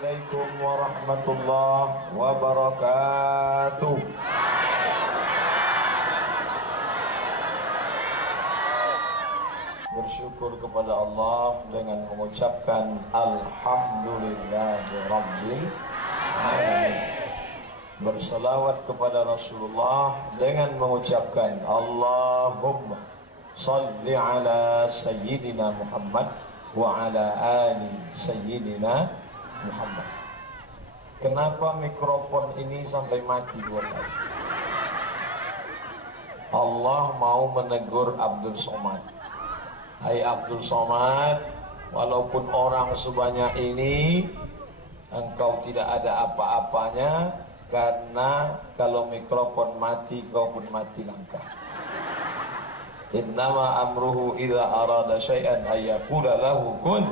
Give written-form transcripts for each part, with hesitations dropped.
Assalamualaikum warahmatullahi wabarakatuh. Bersyukur kepada Allah dengan mengucapkan Alhamdulillahirabbil alamin. Berselawat kepada Rasulullah dengan mengucapkan Allahumma salli ala Sayyidina Muhammad wa ala ali Sayyidina Muhammad. Kenapa mikrofon ini sampai mati 2 kali? Allah mau menegur Abdul Somad. Hai Abdul Somad, walaupun orang sebanyak ini, engkau tidak ada apa-apanya, karena kalau mikrofon mati, kau pun mati langkah. Innama amruhu idza arada syai'an ayyaqula lahu kun.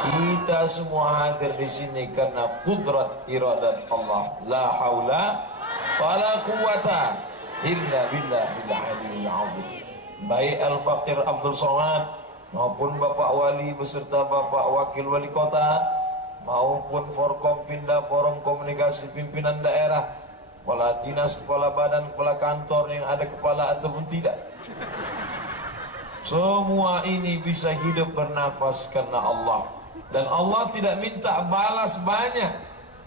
Kita semua hadir di sini karena kudrat iradat Allah. La haula wala quwata illa billahil aliyyil azim. Baik Al-Faqir Abdul Somad maupun Bapak Wali beserta Bapak Wakil Wali Kota maupun Forkompinda, Forum Komunikasi Pimpinan Daerah, kepala dinas, kepala badan, kepala kantor yang ada kepala ataupun tidak, semua ini bisa hidup bernafas karena Allah. Dan Allah tidak minta balas banyak,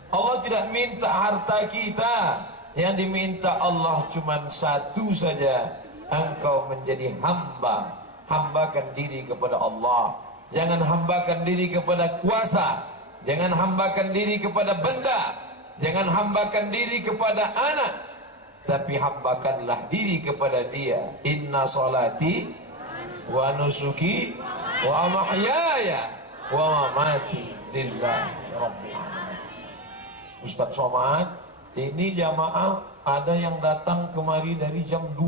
Allah tidak minta harta kita. Yang diminta Allah cuma satu saja, engkau menjadi hamba. Hambakan diri kepada Allah. Jangan hambakan diri kepada kuasa, jangan hambakan diri kepada benda, jangan hambakan diri kepada anak, tapi hambakanlah diri kepada Dia. Inna salati wa nusuki wa mahyaya wa mamati lillahi rabbil alamin. Ustaz Somad, ini jamaah ada yang datang kemari dari jam 2.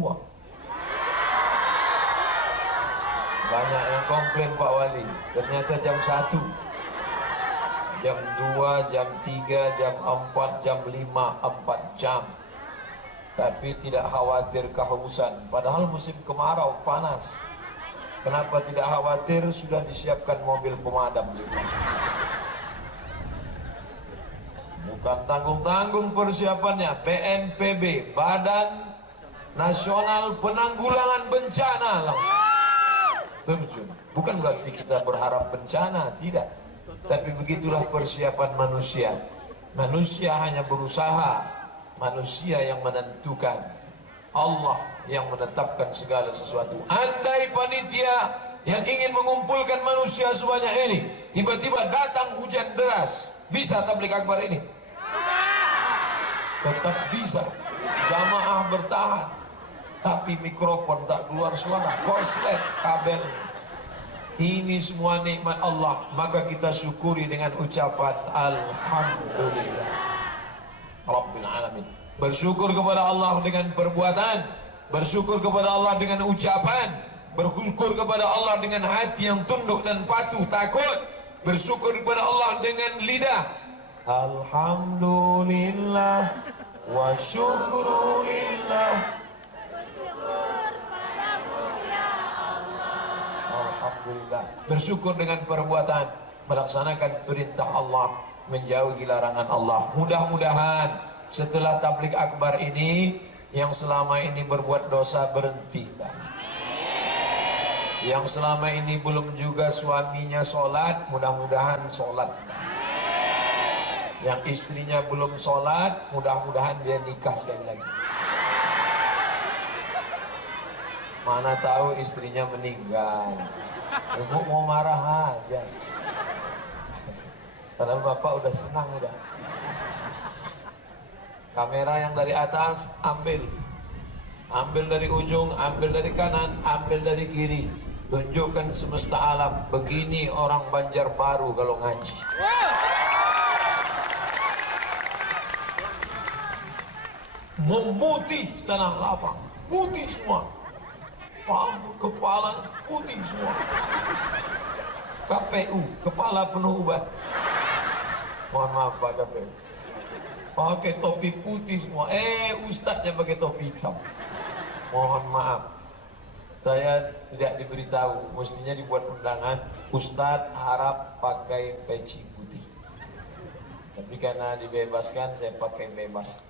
Banyak yang komplain Pak Wali, ternyata jam 1, jam 2, jam 3, jam 4, jam 5, 4 jam. Tapi tidak khawatir kehausan, padahal musim kemarau panas. Kenapa tidak khawatir? Sudah disiapkan mobil pemadam. Bukan tanggung-tanggung persiapannya. BNPB, Badan Nasional Penanggulangan Bencana, langsung terjun. Bukan berarti kita berharap bencana, tidak. Tapi begitulah persiapan manusia. Manusia hanya berusaha, manusia yang menentukan, Allah yang menetapkan segala sesuatu. Andai panitia yang ingin mengumpulkan manusia sebanyak ini tiba-tiba datang hujan deras, bisa tabligh akbar ini? Tetap bisa. Jamaah bertahan, tapi mikrofon tak keluar suara, korslet, kabel. Ini semua nikmat Allah, maka kita syukuri dengan ucapan Alhamdulillah Rabbil alamin. Bersyukur kepada Allah dengan perbuatan, bersyukur kepada Allah dengan ucapan, bersyukur kepada Allah dengan hati yang tunduk dan patuh takut, bersyukur kepada Allah dengan lidah. Alhamdulillah wa syukrulillah. Alhamdulillah. Bersyukur dengan perbuatan, melaksanakan perintah Allah, menjauhi larangan Allah. Mudah-mudahan setelah tabligh akbar ini, yang selama ini berbuat dosa berhenti. Yang selama ini belum juga suaminya sholat, mudah-mudahan sholat. Yang istrinya belum sholat, mudah-mudahan dia nikah sekali lagi. Mana tahu istrinya meninggal, ibu mau marah aja. Padahal bapak udah senang udah. Kamera yang dari atas ambil dari ujung, ambil dari kanan, ambil dari kiri, tunjukkan semesta alam. Begini orang Banjarbaru kalau ngaji. Memutih tanah lapang, putih semua. Rambut kepala putih semua. KPU, kepala penuh ubat. Mohon maaf Pak KPU, pakai topi putih semua. Ustadznya pakai topi hitam. Mohon maaf, saya tidak diberitahu. Mestinya dibuat undangan, Ustadz harap pakai peci putih. Tapi karena dibebaskan, saya pakai bebas.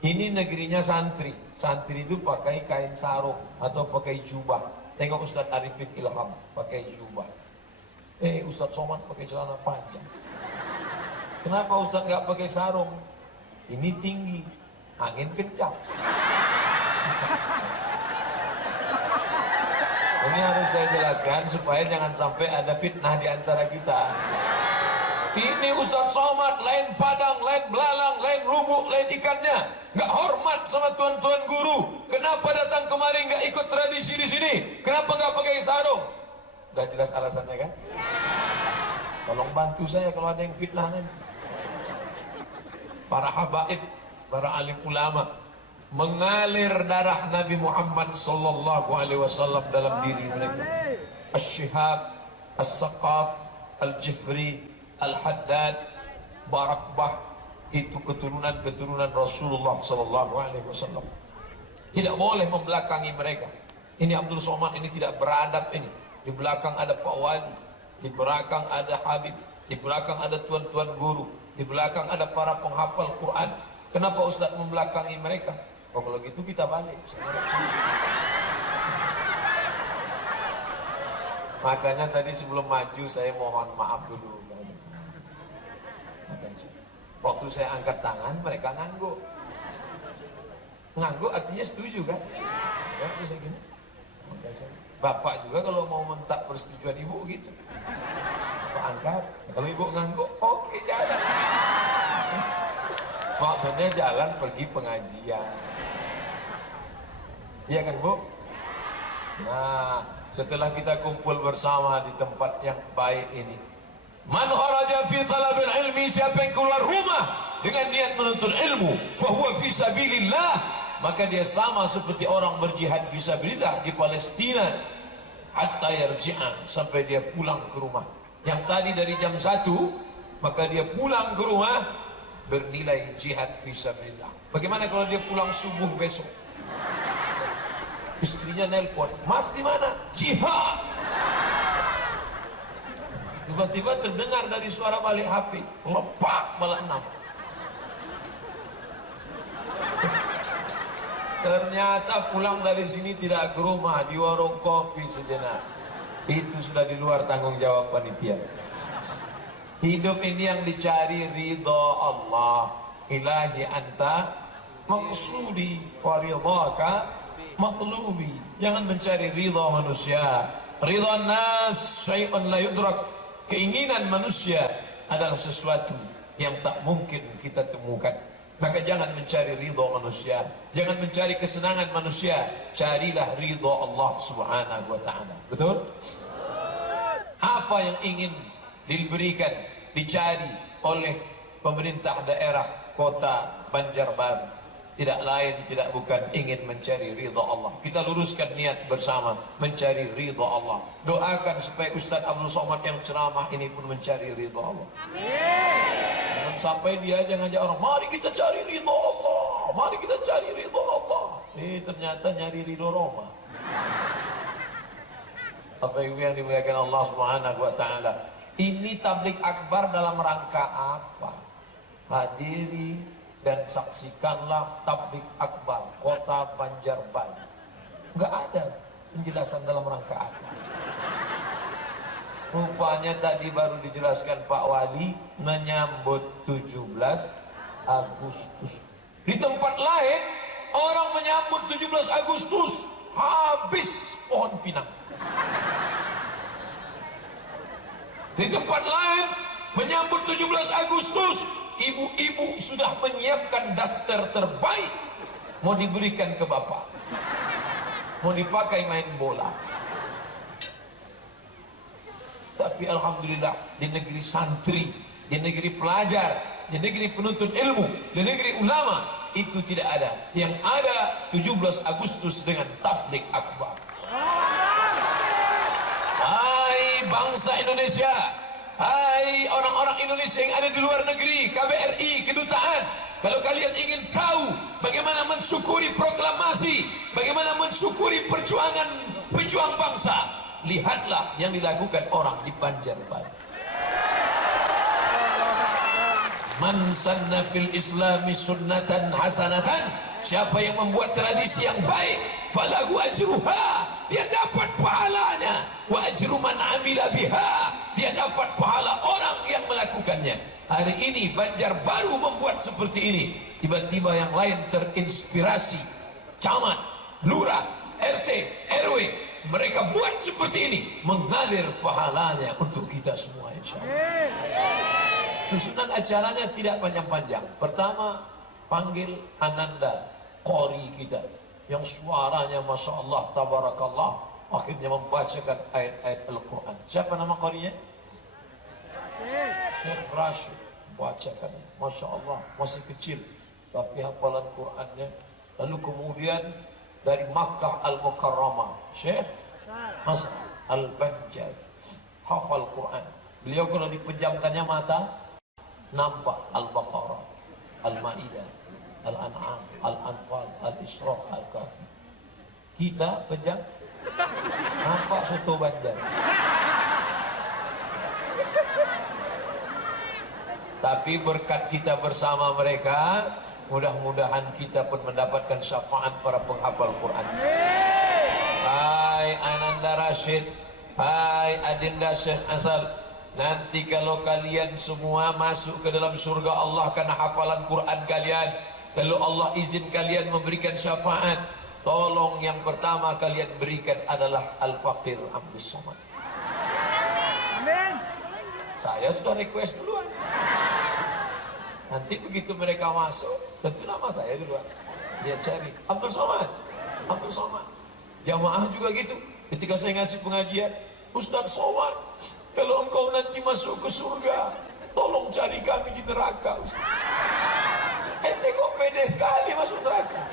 Ini negerinya santri. Santri itu pakai kain sarung atau pakai jubah. Tengok Ustadz Arifin Ilham pakai jubah. Ustadz Somad pakai celana panjang. Kenapa Ustadz nggak pakai sarung? Ini tinggi, angin kencang. Ini harus saya jelaskan supaya jangan sampai ada fitnah di antara kita. Ini Ustadz Somad, lain padang, lain belalang, lain lubuk, lain ikannya. Gak hormat sama tuan-tuan guru. Kenapa datang kemari gak ikut tradisi di sini? Kenapa gak pakai sarung? Udah jelas alasannya kan? Tolong bantu saya kalau ada yang fitnah nanti. Para habaib, para alim ulama mengalir darah Nabi Muhammad sallallahu alaihi wasallam dalam diri mereka. Asy-Syihab, As-Saqaf, Al-Jifri, Al-Haddad, Barakbah, itu keturunan-keturunan Rasulullah sallallahu alaihi wasallam. Tidak boleh membelakangi mereka. Ini Abdul Somad ini tidak beradab ini. Di belakang ada Pak Wali, di belakang ada Habib, di belakang ada tuan-tuan guru, di belakang ada para penghafal Quran. Kenapa Ustaz membelakangi mereka? Oh, kalau gitu kita balik. Makanya tadi sebelum maju saya mohon maaf dulu. Waktu saya angkat tangan mereka ngangguk. Ngangguk artinya setuju kan? Ya, terus saya gini. Bapak juga kalau mau minta persetujuan ibu gitu. Bapak angkat. Kalau ibu ngangguk, oke, jalan. Maksudnya jalan pergi pengajian. Iya kan Bu? Nah, setelah kita kumpul bersama di tempat yang baik ini, man kharaja fi talabil ilmi, siapa yang keluar rumah dengan niat menuntut ilmu, fahuwa fi sabilillah, maka dia sama seperti orang berjihad fi sabilillah di Palestina, hatta yarji'a, sampai dia pulang ke rumah. Yang tadi dari jam 1, maka dia pulang ke rumah bernilai jihad fi sabilillah. Bagaimana kalau dia pulang subuh besok? Istrinya nelpon, "Mas di mana?" "Jihad." Tiba-tiba terdengar dari suara balik HP, lepak bala 6. Ternyata pulang dari sini tidak ke rumah, di warung kopi sejenak. Itu sudah di luar tanggung jawab panitia. Hidup ini yang dicari ridha Allah. Ilahi anta maqsudi wa ridhaka matlubi. Jangan mencari ridha manusia. Ridha nas syai'un la yudrak. Keinginan manusia adalah sesuatu yang tak mungkin kita temukan. Maka jangan mencari ridha manusia, jangan mencari kesenangan manusia, carilah ridha Allah Subhanahu wa taala. Betul? Apa yang ingin diberikan, dicari oleh pemerintah daerah kota Banjarbaru, tidak lain tidak bukan ingin mencari ridha Allah. Kita luruskan niat bersama mencari ridha Allah. Doakan supaya Ustaz Abdul Somad yang ceramah ini pun mencari ridha Allah. Amin. Jangan sampai dia aja ngajak orang, mari kita cari ridha Allah, mari kita cari ridha Allah. Ternyata nyari ridha Roma. Apa yang dimuliakan Allah Subhanahu wa taala. Ini tabligh akbar dalam rangka apa? Hadiri dan saksikanlah tabligh akbar kota Banjarbaru. Enggak ada penjelasan dalam rangka apa. Rupanya tadi baru dijelaskan Pak Wali menyambut 17 Agustus. Di tempat lain orang menyambut 17 Agustus habis pohon pinang. Di tempat lain menyambut 17 Agustus ibu-ibu sudah menyiapkan daster terbaik mau diberikan ke bapak, mau dipakai main bola. Tapi alhamdulillah di negeri santri, di negeri pelajar, di negeri penuntut ilmu, di negeri ulama itu tidak ada. Yang ada 17 Agustus dengan tabligh akbar. Hai bangsa Indonesia, hai orang-orang Indonesia yang ada di luar negeri, KBRI, kedutaan, kalau kalian ingin tahu bagaimana mensyukuri proklamasi, bagaimana mensyukuri perjuangan pejuang bangsa, lihatlah yang dilakukan orang di Banjarbaru. Man sanna fil islami sunnatan hasanatan, siapa yang membuat tradisi yang baik, falahu ajruha, dia dapat pahalanya, wa ajru man amila biha, dia dapat pahala orang yang melakukannya. Hari ini Banjarbaru membuat seperti ini, tiba-tiba yang lain terinspirasi, camat, lurah, RT, RW, mereka buat seperti ini, mengalir pahalanya untuk kita semua insyaallah. Susunan acaranya tidak panjang-panjang. Pertama, panggil Ananda, qori kita, yang suaranya Masya Allah, tabarakallah, akhirnya membacakan ayat-ayat Al-Quran. Siapa nama qorinya? Syekh Rashid. Bacakan, Masya Allah, masih kecil, tapi hafalan Qurannya. Lalu kemudian dari Makkah Al-Mukarramah, Syekh Mas Al-Banjari, hafal Quran. Beliau kalau dipejamkannya mata, nampak Al-Baqarah, Al-Ma'idah, Al-An'am, Al-Anfal, Al-Isra, Al-Kahfi. Kita pejam, nampak soto Banjar. Tapi berkat kita bersama mereka, mudah-mudahan kita pun mendapatkan syafaat para penghafal Quran. Hai Ananda Rashid, hai Adinda Syekh Asal, nanti kalau kalian semua masuk ke dalam surga Allah karena hafalan Quran kalian, lalu Allah izin kalian memberikan syafaat, tolong yang pertama kalian berikan adalah Al-Faqir Abdus Somad. Amin. Saya sudah request duluan. Nanti begitu mereka masuk, tentu nama saya duluan. Dia cari Abdul Somad, Abdul Somad. Jamaah juga gitu. Ketika saya ngasih pengajian, Ustaz Somad, kalau engkau nanti masuk ke surga, tolong cari kami di neraka, Ustaz. Ente kok pede sekali masuk neraka.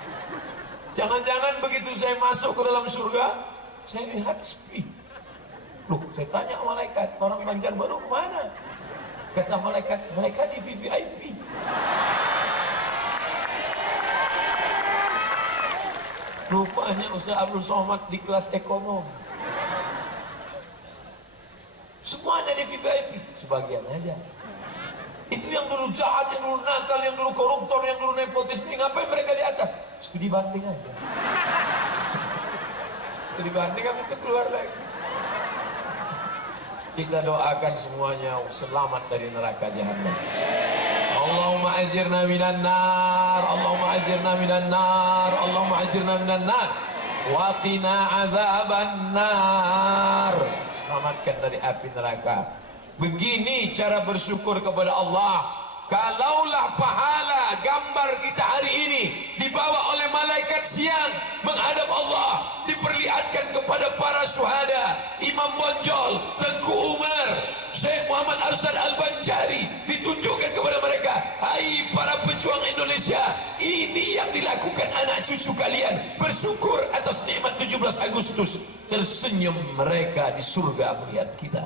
Jangan-jangan begitu saya masuk ke dalam surga, saya lihat sepi. Loh, saya tanya malaikat, orang Banjarbaru kemana? Kata malaikat, mereka di VVIP. Rupanya Ustaz Abdul Somad di kelas ekonom. Semuanya di VVIP, sebagian aja. Itu yang dulu jahat, yang dulu nakal, yang dulu koruptor, yang dulu nepotisme, ngapain mereka di atas? Studi banding aja. Studi banding habis itu keluar lagi. Kita doakan semuanya selamat dari neraka jahanam. Allahumma ajirna minan nar, Allahumma ajirna minan nar, Allahumma ajirna minan nar, wa qina azaban nar. Selamatkan dari api neraka. Begini cara bersyukur kepada Allah. Kalaulah pahala gambar kita hari ini dibawa oleh malaikat siang menghadap Allah, diperlihatkan kepada para syuhada, Imam Bonjol, Tengku Umar, Syekh Muhammad Arsyad Al-Banjari, ditunjukkan kepada mereka, hai para pejuang Indonesia, ini yang dilakukan anak cucu kalian, bersyukur atas nikmat 17 Agustus. Tersenyum mereka di surga melihat kita.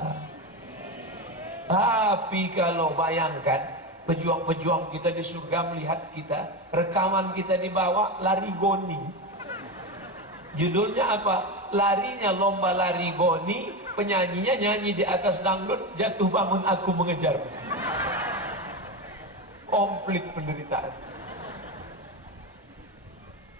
Tapi kalau bayangkan pejuang-pejuang kita di surga melihat kita, rekaman kita dibawa lari goni. Judulnya apa? Larinya lomba lari goni, penyanyinya nyanyi di atas dangdut, jatuh bangun aku mengejar. Komplit penderitaan.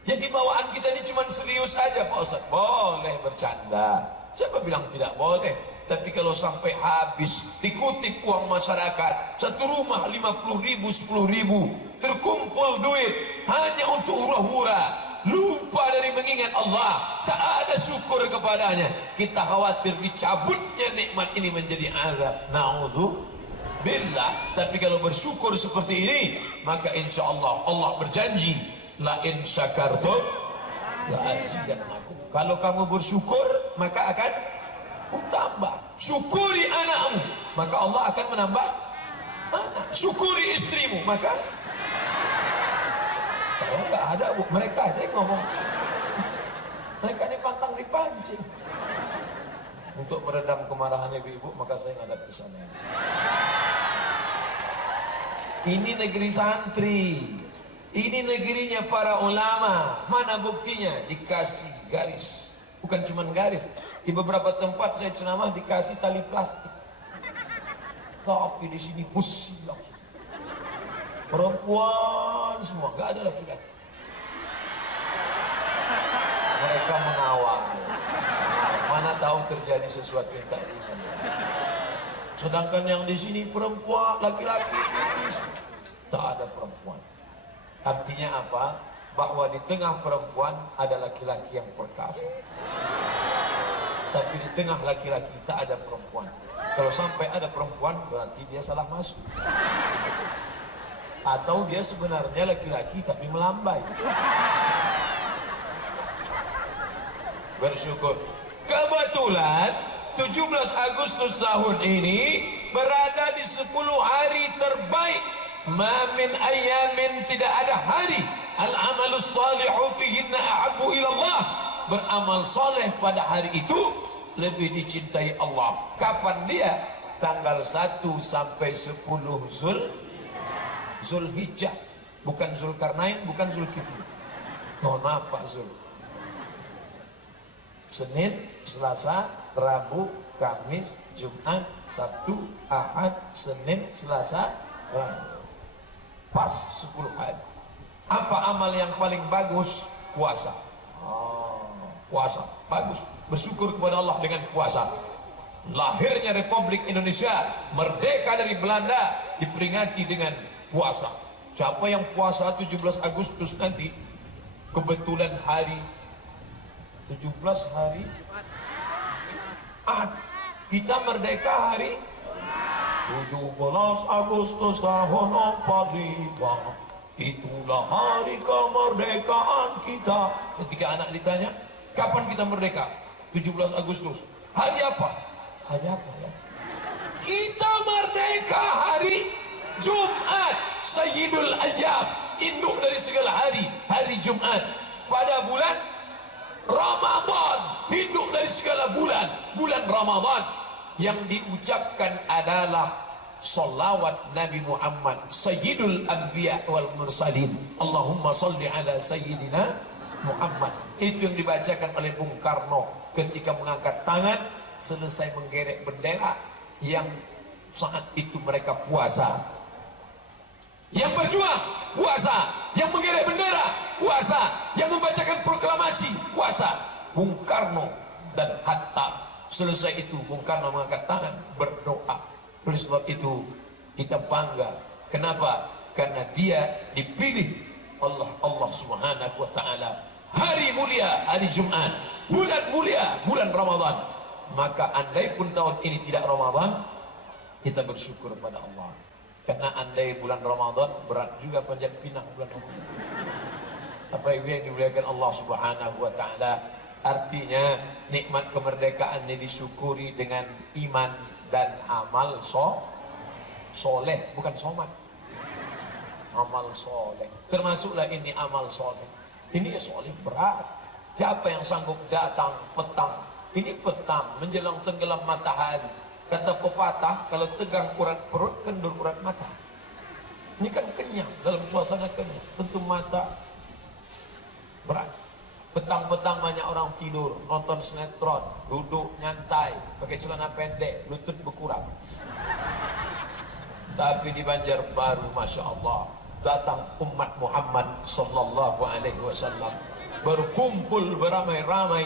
Jadi bawaan kita ini cuma serius saja Pak Ustaz. Boleh bercanda. Siapa bilang tidak boleh? Tapi kalau sampai habis dikutip uang masyarakat, satu rumah 50.000, 10.000, terkumpul duit hanya untuk hura-hura, lupa dari mengingat Allah, tak ada syukur kepadanya, kita khawatir dicabutnya nikmat ini menjadi azab. Na'udzubillah. Tapi kalau bersyukur seperti ini, maka insya Allah Allah berjanji, la in syakartum la azidannakum. Kalau kamu bersyukur maka akan tambah. Syukuri anakmu, maka Allah akan menambah anak. Syukuri istrimu, maka saya nggak ada bu, mereka aja yang ngomong. Mereka ini pantang dipancing. Untuk meredam kemarahan ibu-ibu, maka saya ngadap ke sana. Ini negeri santri, ini negerinya para ulama. Mana buktinya? Dikasih garis, bukan cuma garis. Di beberapa tempat saya ceramah dikasih tali plastik. Tapi di sini besi langsung. Perempuan semua, nggak ada laki-laki. Mereka mengawal. Mana tahu terjadi sesuatu yang tak diinginkan. Sedangkan yang di sini perempuan, laki-laki, tak ada perempuan. Artinya apa? Bahwa di tengah perempuan ada laki-laki yang perkasa. Tapi di tengah laki-laki tak ada perempuan. Kalau sampai ada perempuan berarti dia salah masuk. Atau dia sebenarnya laki-laki tapi melambai. Bersyukur. Kebetulan 17 Agustus tahun ini berada di 10 hari terbaik. Ma min ayamin, tidak ada hari al-amalus salihu fihinna ahabbu ilallah. Beramal soleh pada hari itu lebih dicintai Allah. Kapan dia? Tanggal 1 sampai 10 Zulhijjah. Bukan Zulkarnain, bukan Zulkifli. Mohon maaf Pak Zul. Senin, Selasa, Rabu, Kamis, Jumat, Sabtu, Ahad, Senin, Selasa, Rabu. Pas 10 hari. Apa amal yang paling bagus? Puasa. Puasa, bagus. Bersyukur kepada Allah dengan puasa. Lahirnya Republik Indonesia, merdeka dari Belanda, diperingati dengan puasa. Siapa yang puasa 17 Agustus nanti, kebetulan hari 17 hari Jumat, kita merdeka hari 17 Agustus tahun 45. Itulah hari kemerdekaan kita. Ketika anak ditanya, kapan kita merdeka? 17 Agustus. Hari apa? Hari apa ya? Kita merdeka hari Jumat, Sayyidul Ayyam, induk dari segala hari, hari Jumat. Pada bulan Ramadan, induk dari segala bulan, bulan Ramadan. Yang diucapkan adalah salawat Nabi Muhammad, Sayyidul Anbiya wal Mursalin. Allahumma salli ala Sayyidina Muhammad. Itu yang dibacakan oleh Bung Karno ketika mengangkat tangan selesai menggerek bendera, yang saat itu mereka puasa. Yang berjuang puasa, yang menggerek bendera puasa, yang membacakan proklamasi puasa. Bung Karno dan Hatta. Selesai itu Bung Karno mengangkat tangan berdoa. Oleh sebab itu kita bangga. Kenapa? Karena dia dipilih Allah Subhanahu wa taala. Hari mulia, hari Jumat, bulan mulia, bulan Ramadan. Maka andai pun tahun ini tidak Ramadan, kita bersyukur pada Allah. Karena andai bulan Ramadan, berat juga panjat pinang bulan Ramadan. Apa yang dimuliakan Allah Subhanahu wa taala. Artinya nikmat kemerdekaan ini disyukuri dengan iman dan amal soleh, bukan somat. Amal soleh, termasuklah ini amal soleh. Ini soleh berat. Siapa yang sanggup datang petang? Ini petang menjelang tenggelam matahari. Kata pepatah, kalau tegang urat perut, kendur urat mata. Ini kan kenyang, dalam suasana kenyang. Tentu mata berat. Petang-petang banyak orang tidur, nonton sinetron, duduk nyantai, pakai celana pendek, lutut berkurang. Tapi di Banjarbaru, Masya Allah, datang umat Muhammad Sallallahu Alaihi Wasallam, berkumpul beramai-ramai.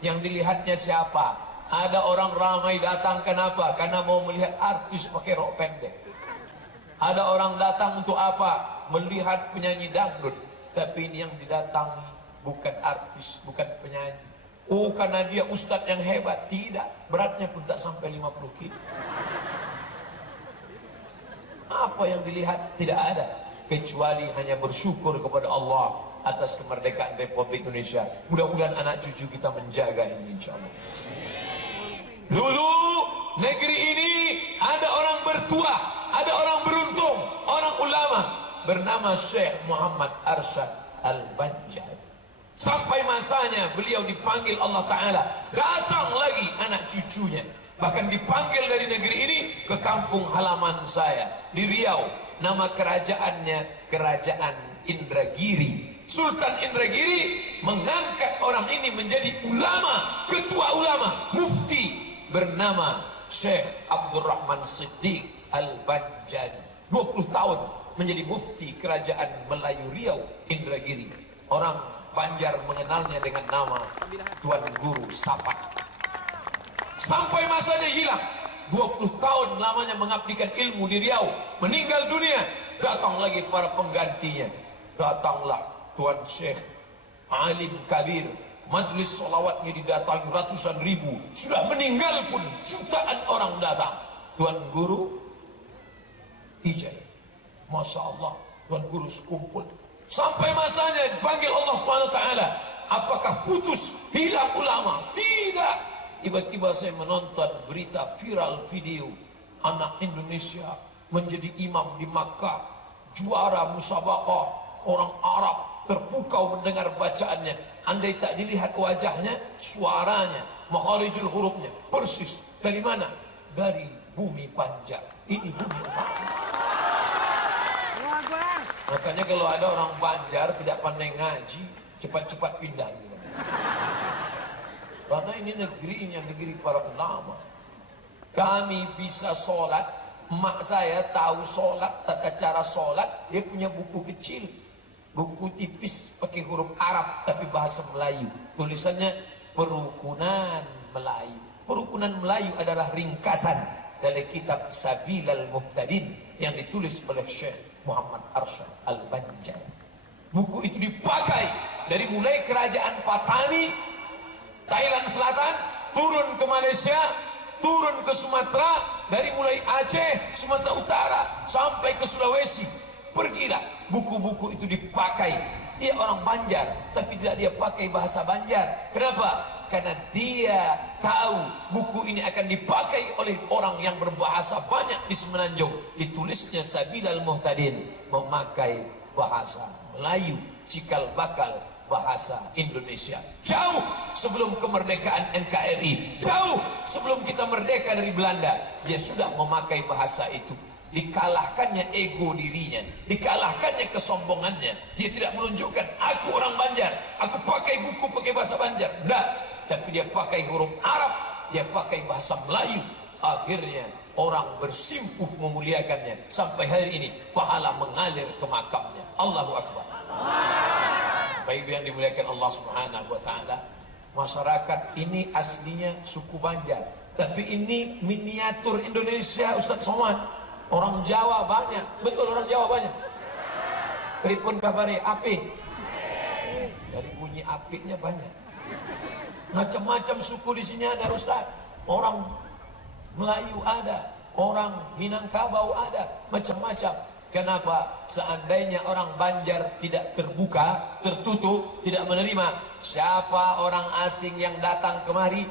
Yang dilihatnya siapa? Ada orang ramai datang, kenapa? Karena mau melihat artis pakai rok pendek. Ada orang datang untuk apa? Melihat penyanyi dangdut. Tapi ini yang didatangi bukan artis, bukan penyanyi. Oh, karena dia ustadz yang hebat. Tidak, beratnya pun tak sampai 50 kilo. Apa yang dilihat? Tidak ada, kecuali hanya bersyukur kepada Allah atas kemerdekaan Republik Indonesia. Mudah-mudahan anak cucu kita menjaga ini, insya Allah. Dulu negeri ini ada orang bertuah, ada orang beruntung, orang ulama bernama Syekh Muhammad Arsyad Al-Banjari. Sampai masanya beliau dipanggil Allah Ta'ala, datang lagi anak cucunya. Bahkan dipanggil dari negeri ini ke kampung halaman saya di Riau. Nama kerajaannya Kerajaan Indragiri. Sultan Indragiri mengangkat orang ini menjadi ulama, ketua ulama, mufti, bernama Syekh Abdurrahman Siddiq Al-Banjari. 20 tahun menjadi mufti kerajaan Melayu Riau Indragiri. Orang Banjar mengenalnya dengan nama Tuan Guru Sapat. Sampai masanya hilang, 20 tahun lamanya mengabdikan ilmu di Riau, meninggal dunia. Datang lagi para penggantinya. Datanglah Tuan Syekh Alim Kabir, majlis solawatnya didatangi ratusan ribu. Sudah meninggal pun jutaan orang datang. Tuan Guru Ijai, Masya Allah, Tuan Guru sekumpul. Sampai masanya dipanggil Allah Subhanahu wa Ta'ala. Apakah putus, hilang ulama? Tidak. Tiba-tiba saya menonton berita viral video anak Indonesia menjadi imam di Makkah, juara musabaqah. Orang Arab terpukau mendengar bacaannya. Andai tak dilihat wajahnya, suaranya, makharijul hurufnya persis. Dari mana? Dari bumi Banjar. Ini bumi Banjar. Makanya kalau ada orang Banjar tidak pandai ngaji, cepat-cepat pindah. Karena ini negerinya, negeri para ulama. Kami bisa sholat. Emak saya tahu sholat, tata cara sholat. Dia punya buku kecil, buku tipis pakai huruf Arab tapi bahasa Melayu. Tulisannya Perukunan Melayu. Perukunan Melayu adalah ringkasan dari kitab Sabilal Muhtadin yang ditulis oleh Syekh Muhammad Arsyad Al-Banjar. Buku itu dipakai dari mulai kerajaan Patani, Thailand Selatan, turun ke Malaysia, turun ke Sumatera, dari mulai Aceh, Sumatera Utara, sampai ke Sulawesi. Pergilah, buku-buku itu dipakai. Dia orang Banjar, tapi tidak dia pakai bahasa Banjar. Kenapa? Karena dia tahu buku ini akan dipakai oleh orang yang berbahasa banyak di Semenanjung. Ditulisnya Sabilal Muhtadin, memakai bahasa Melayu, cikal bakal bahasa Indonesia. Jauh sebelum kemerdekaan NKRI, jauh sebelum kita merdeka dari Belanda, dia sudah memakai bahasa itu. Dikalahkannya ego dirinya, dikalahkannya kesombongannya. Dia tidak menunjukkan aku orang Banjar, aku pakai buku pakai bahasa Banjar. Tidak, tapi dia pakai huruf Arab, dia pakai bahasa Melayu. Akhirnya orang bersimpuh memuliakannya. Sampai hari ini pahala mengalir ke makamnya. Allahu Akbar. Baik yang dimuliakan Allah Subhanahu wa Ta'ala, masyarakat ini aslinya suku Banjar, tapi ini miniatur Indonesia. Ustaz Somad, orang Jawa banyak, betul orang Jawa banyak. Pripun kabare api? Dari bunyi apinya banyak. Macam-macam suku di sini ada Ustaz. Orang Melayu ada, orang Minangkabau ada, macam-macam. Kenapa? Seandainya orang Banjar tidak terbuka, tertutup, tidak menerima, siapa orang asing yang datang kemari?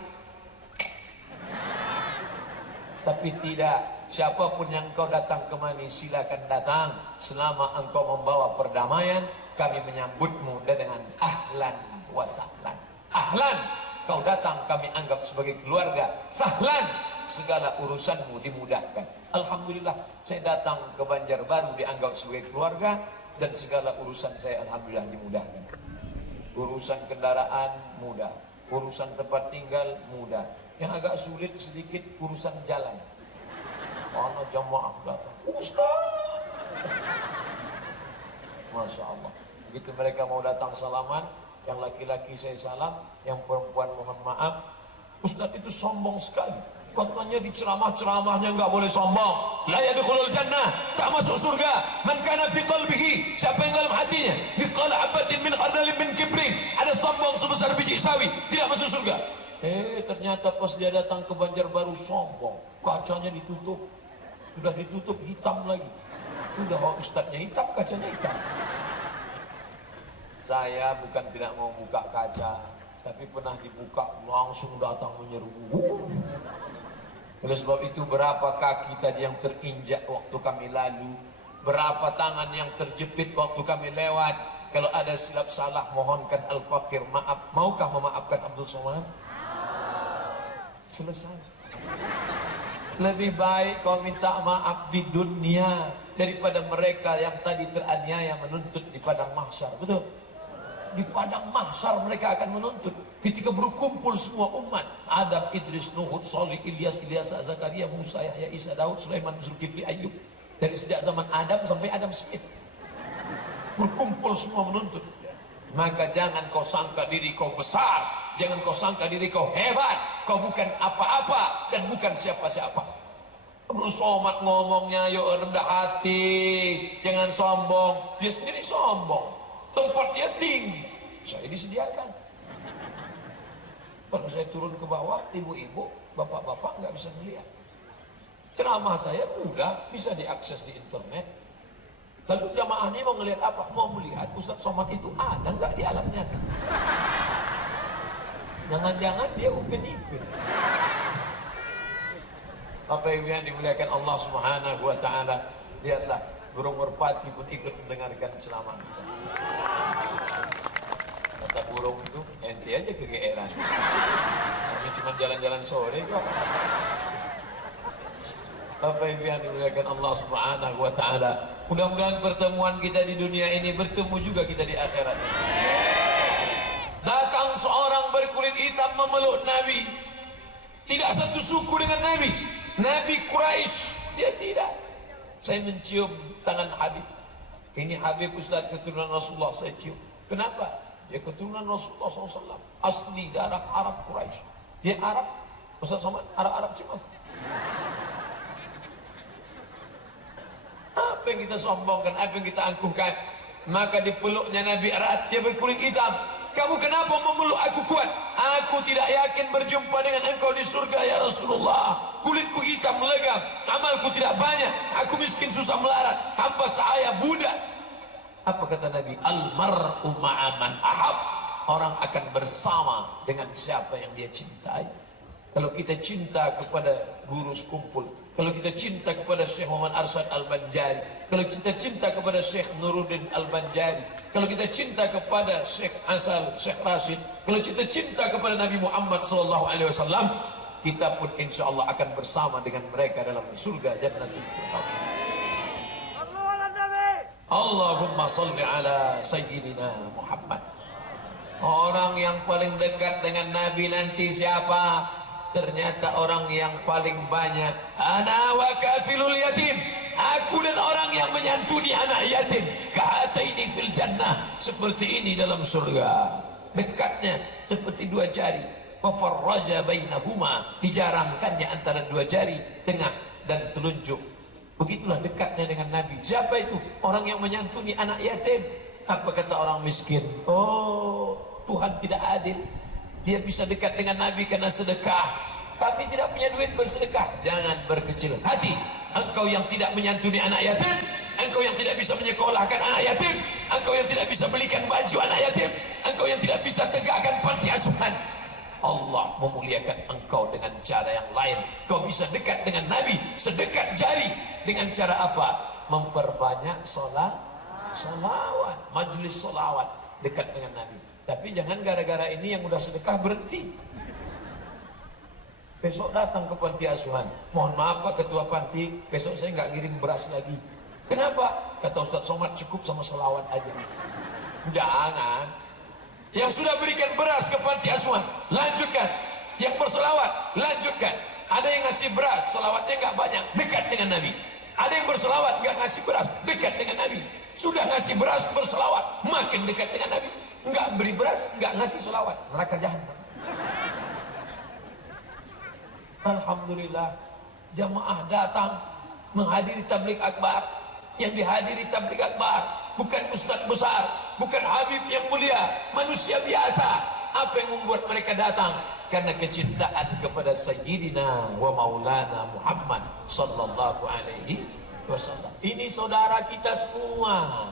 Tapi tidak, siapapun yang kau datang kemari silakan datang. Selama engkau membawa perdamaian, kami menyambutmu dengan ahlan wa sahlan. Ahlan, kau datang kami anggap sebagai keluarga. Sahlan, segala urusanmu dimudahkan. Alhamdulillah, saya datang ke Banjarbaru dianggap sebagai keluarga, dan segala urusan saya alhamdulillah dimudahkan. Urusan kendaraan mudah, urusan tempat tinggal mudah. Yang agak sulit sedikit urusan jalan. Mana jamaah datang, Ustaz, Masya Allah. Begitu mereka mau datang salaman, yang laki-laki saya salam, yang perempuan mohon maaf. Ustaz itu sombong sekali. Katanya di ceramah-ceramahnya nggak boleh sombong. La yadkhulul jannah, tak masuk surga. Man kana fi qalbihi, siapa yang dalam hatinya mithqala habatin min khardalin min kibrin, ada sombong sebesar biji sawi, tidak masuk surga. Ternyata pas dia datang ke Banjarbaru sombong. Kacanya ditutup. Sudah ditutup hitam lagi. Sudah ustadznya hitam, kacanya hitam. Saya bukan tidak mau buka kaca, tapi pernah dibuka langsung datang menyerbu. Oleh sebab itu berapa kaki tadi yang terinjak waktu kami lalu, berapa tangan yang terjepit waktu kami lewat. Kalau ada silap salah mohonkan Al-Fakir maaf. Maukah memaafkan Abdul Somad? Selesai. Lebih baik kau minta maaf di dunia daripada mereka yang tadi teraniaya menuntut di padang mahsyar. Betul? Di padang mahsyar mereka akan menuntut. Ketika berkumpul semua umat, Adam, Idris, Nuh, Salih, Ilyas, Zakaria, Musa, Yahya, Isa, Daud, Sulaiman, Zulkifli, Ayub. Dari sejak zaman Adam sampai Adam Smith, berkumpul semua menuntut. Maka jangan kau sangka diri kau besar, jangan kau sangka diri kau hebat, kau bukan apa-apa dan bukan siapa-siapa. Ibnu Somad ngomongnya yuk rendah hati, jangan sombong. Dia sendiri sombong, tempat dia tinggi, saya disediakan. Kalau saya turun ke bawah, ibu-ibu, bapak-bapak nggak bisa melihat. Ceramah saya mudah, bisa diakses di internet. Lalu jamaah ini mau ngelihat apa? Mau melihat Ustadz Somad itu ada nggak di alam nyata? Jangan-jangan dia upin-ipin. Bapak Ibu yang dimuliakan Allah Subhanahu wa Ta'ala, lihatlah burung merpati pun ikut mendengarkan ceramah kita. Kata burung itu, ente aja kegeeran. Kami cuma jalan-jalan sore kok. Bapak Ibu yang dimuliakan Allah Subhanahu wa Ta'ala, mudah-mudahan pertemuan kita di dunia ini bertemu juga kita di akhirat. Datang seorang berkulit hitam memeluk Nabi, tidak satu suku dengan Nabi. Nabi Quraisy, dia tidak. Saya mencium tangan Habib. Ini Habib Ustaz keturunan Rasulullah, saya cium. Kenapa? Dia keturunan Rasulullah SAW, asli darah Arab Quraisy. Dia Arab, Ustaz Somad Arab cemas. Apa yang kita sombongkan, apa yang kita angkuhkan? Maka dipeluknya Nabi erat, dia berkulit hitam. Kamu kenapa memeluk aku kuat? Aku tidak yakin berjumpa dengan engkau di surga ya Rasulullah. Kulitku hitam legam, amalku tidak banyak, aku miskin susah melarat, hamba sahaya budak. Apa kata Nabi? Al-mar'u ma'aman ahab. Orang akan bersama dengan siapa yang dia cintai. Kalau kita cinta kepada guru sekumpul, kalau kita cinta kepada Syekh Muhammad Arsyad Al-Banjari, kalau kita cinta kepada Syekh Nuruddin Al-Banjari, kalau kita cinta kepada Syekh Asal, Syekh Rashid, kalau kita cinta kepada Nabi Muhammad SAW, kita pun insya Allah akan bersama dengan mereka dalam surga Jannatul Firdaus. Allahumma salli ala Sayyidina Muhammad. Orang yang paling dekat dengan Nabi nanti siapa? Ternyata orang yang paling banyak, ana wa kafilul yatim, aku dan orang yang menyantuni anak yatim, kahataini fil jannah, seperti ini dalam surga. Dekatnya seperti dua jari, wa farraja bainahuma, dijarangkannya antara dua jari tengah dan telunjuk. Begitulah dekatnya dengan Nabi. Siapa itu? Orang yang menyantuni anak yatim. Apa kata orang miskin? Oh, Tuhan tidak adil. Dia bisa dekat dengan Nabi karena sedekah. Kami tidak punya duit bersedekah. Jangan berkecil hati. Engkau yang tidak menyantuni anak yatim, engkau yang tidak bisa menyekolahkan anak yatim, engkau yang tidak bisa belikan baju anak yatim, engkau yang tidak bisa tegakkan panti asuhan, Allah memuliakan engkau dengan cara yang lain. Kau bisa dekat dengan Nabi sedekat jari. Dengan cara apa? Memperbanyak solawat, majelis solawat, dekat dengan Nabi. Tapi jangan gara-gara ini yang udah sedekah berhenti. Besok datang ke panti asuhan, mohon maaf Pak Ketua Panti, besok saya nggak ngirim beras lagi. Kenapa? Kata Ustadz Somad, cukup sama solawat aja. Jangan. Yang sudah berikan beras ke panti asuhan, lanjutkan. Yang berselawat, lanjutkan. Ada yang ngasih beras, selawatnya nggak banyak, dekat dengan Nabi. Ada yang berselawat nggak ngasih beras, dekat dengan Nabi. Sudah ngasih beras, berselawat, makin dekat dengan Nabi. Nggak beri beras, nggak ngasih selawat, neraka jahanam. Alhamdulillah, jamaah datang menghadiri tabligh akbar. Yang dihadiri tabligh akbar bukan ustadz besar, bukan habib yang mulia, manusia biasa. Apa yang membuat mereka datang? Karena kecintaan kepada Sayyidina wa Maulana Muhammad sallallahu alaihi wasallam. Ini saudara kita semua.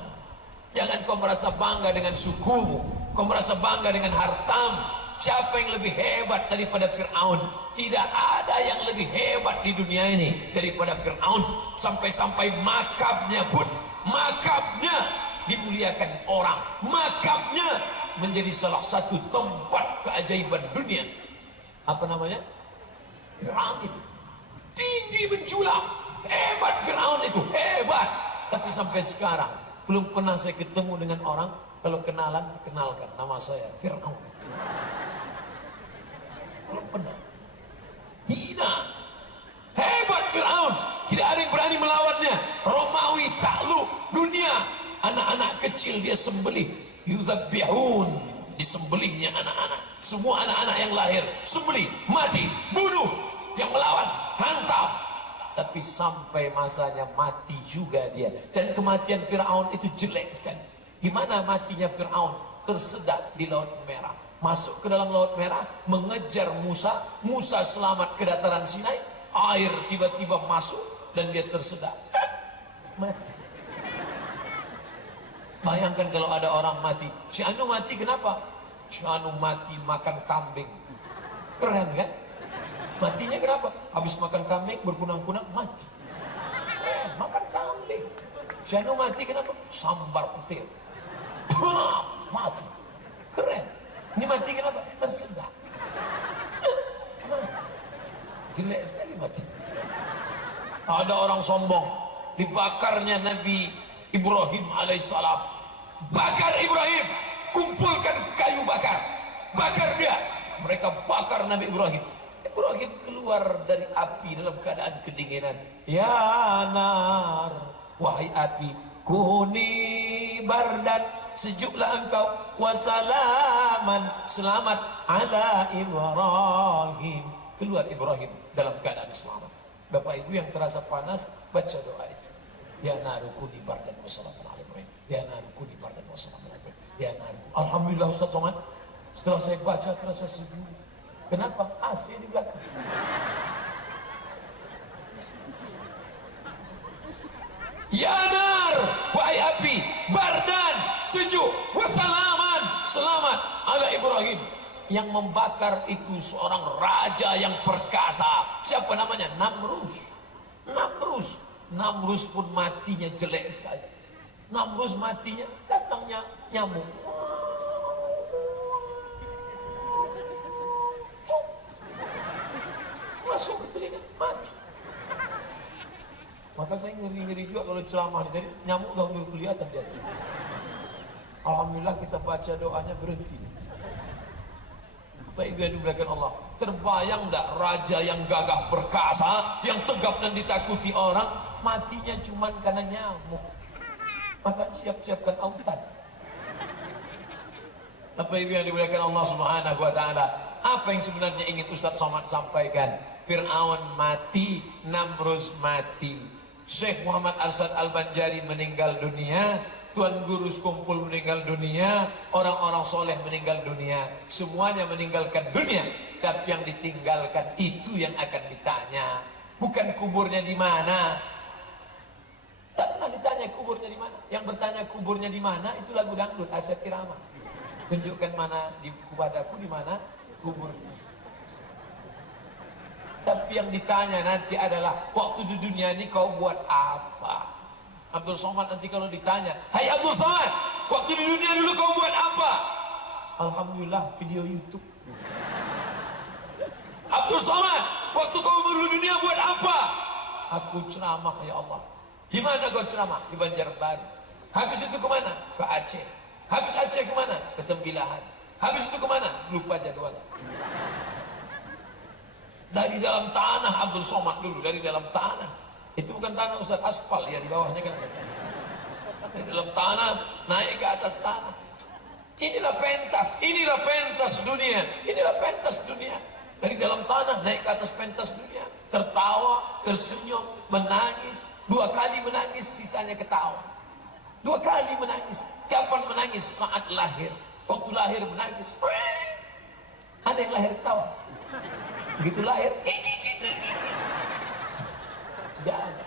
Jangan kau merasa bangga dengan sukumu, kau merasa bangga dengan hartamu. Siapa yang lebih hebat daripada Fir'aun? Tidak ada yang lebih hebat di dunia ini daripada Fir'aun. Sampai-sampai makamnya pun, makamnya dimuliakan orang, makamnya menjadi salah satu tempat keajaiban dunia. Apa namanya? Fir'aun itu tinggi menjulang, hebat Fir'aun itu, hebat. Tapi sampai sekarang belum pernah saya ketemu dengan orang, kalau kenalan, kenalkan nama saya Fir'aun. Belum pernah. Hina, hebat Fir'aun, tidak ada yang berani melawannya. Anak-anak kecil dia sembelih, yuzabbihun, disembelihnya anak-anak. Semua anak-anak yang lahir sembelih, mati, bunuh, yang melawan, hantam. Tapi sampai masanya mati juga dia. Dan kematian Fir'aun itu jelek sekali. Gimana matinya Fir'aun? Tersedak di Laut Merah, masuk ke dalam Laut Merah, mengejar Musa. Musa selamat ke dataran Sinai, air tiba-tiba masuk dan dia tersedak, mati. Bayangkan kalau ada orang mati, si Anu mati kenapa? Si Anu mati makan kambing. Keren kan? Matinya kenapa? Habis makan kambing berkunang-kunang mati. Keren, makan kambing. Si Anu mati kenapa? Sambar petir. Mati. Keren. Ini mati kenapa? Tersedak. Mati. Jelek sekali mati. Ada orang sombong, dibakarnya Nabi Ibrahim alaihissalam. Bakar Ibrahim, kumpulkan kayu bakar, bakar dia. Mereka bakar Nabi Ibrahim. Ibrahim keluar dari api dalam keadaan kedinginan. Ya nar, wahai api, kuni bardan, sejuklah engkau, wasalaman, selamat ala Ibrahim. Keluar Ibrahim dalam keadaan selamat. Bapak Ibu yang terasa panas, baca doa itu. Ya naru kuni bardan wasalaman ala Ibrahim. Ya naru kuni bardan wasalaman ala Ibrahim. Ya naru. Alhamdulillah Ustaz Somad, setelah saya baca terasa sejuk. Kenapa? AC di belakang. Ya nar, wahai api, bardan, sejuk, wasalaman, selamat ala Ibrahim. Yang membakar itu seorang raja yang perkasa. Siapa namanya? Namrus. Namrus. Namrus pun matinya jelek sekali. Namrus matinya datangnya nyamuk. Masuk ke telinga, mati. Maka saya ngeri-ngeri juga kalau ceramah di tadi, nyamuk udah mulai kelihatan di atas. Alhamdulillah kita baca doanya berhenti. Baik biar dimuliakan Allah. Terbayang enggak raja yang gagah perkasa, yang tegap dan ditakuti orang, matinya cuma karena nyamuk. Maka siap-siapkan autan. Bapak Ibu yang dimuliakan Allah Subhanahu wa taala, apa yang sebenarnya ingin Ustaz Somad sampaikan? Fir'aun mati, Namrus mati, Syekh Muhammad Arsad Al-Banjari meninggal dunia, Tuan Guru Sekumpul meninggal dunia, orang-orang soleh meninggal dunia, semuanya meninggalkan dunia. Tapi yang ditinggalkan itu yang akan ditanya, bukan kuburnya di mana. Tak pernah ditanya kuburnya di mana. Yang bertanya kuburnya di mana itu lagu dangdut Asep Irama. Tunjukkan mana di padaku di mana kuburnya. Tapi yang ditanya nanti adalah, waktu di dunia ini kau buat apa? Abdul Somad nanti kalau ditanya, hai Abdul Somad, waktu di dunia dulu kau buat apa? Alhamdulillah video YouTube. Abdul Somad, waktu kau baru di dunia buat apa? Aku ceramah ya Allah. Di mana kau ceramah? Di Banjarbaru. Habis itu kemana? Ke Aceh. Habis Aceh kemana? Ke Tembilahan. Habis itu kemana? Lupa jadwal. Dari dalam tanah Abdul Somad dulu, dari dalam tanah. Itu bukan tanah Ustaz, aspal ya di bawahnya kan. Dari dalam tanah naik ke atas tanah. Inilah pentas dunia. Inilah pentas dunia. Dari dalam tanah naik ke atas pentas dunia. Tertawa, tersenyum, menangis. 2 kali menangis, sisanya ketawa. 2 kali menangis. Kapan menangis? Saat lahir. Waktu lahir menangis. Ada yang lahir ketawa. Begitu lahir, gak ada.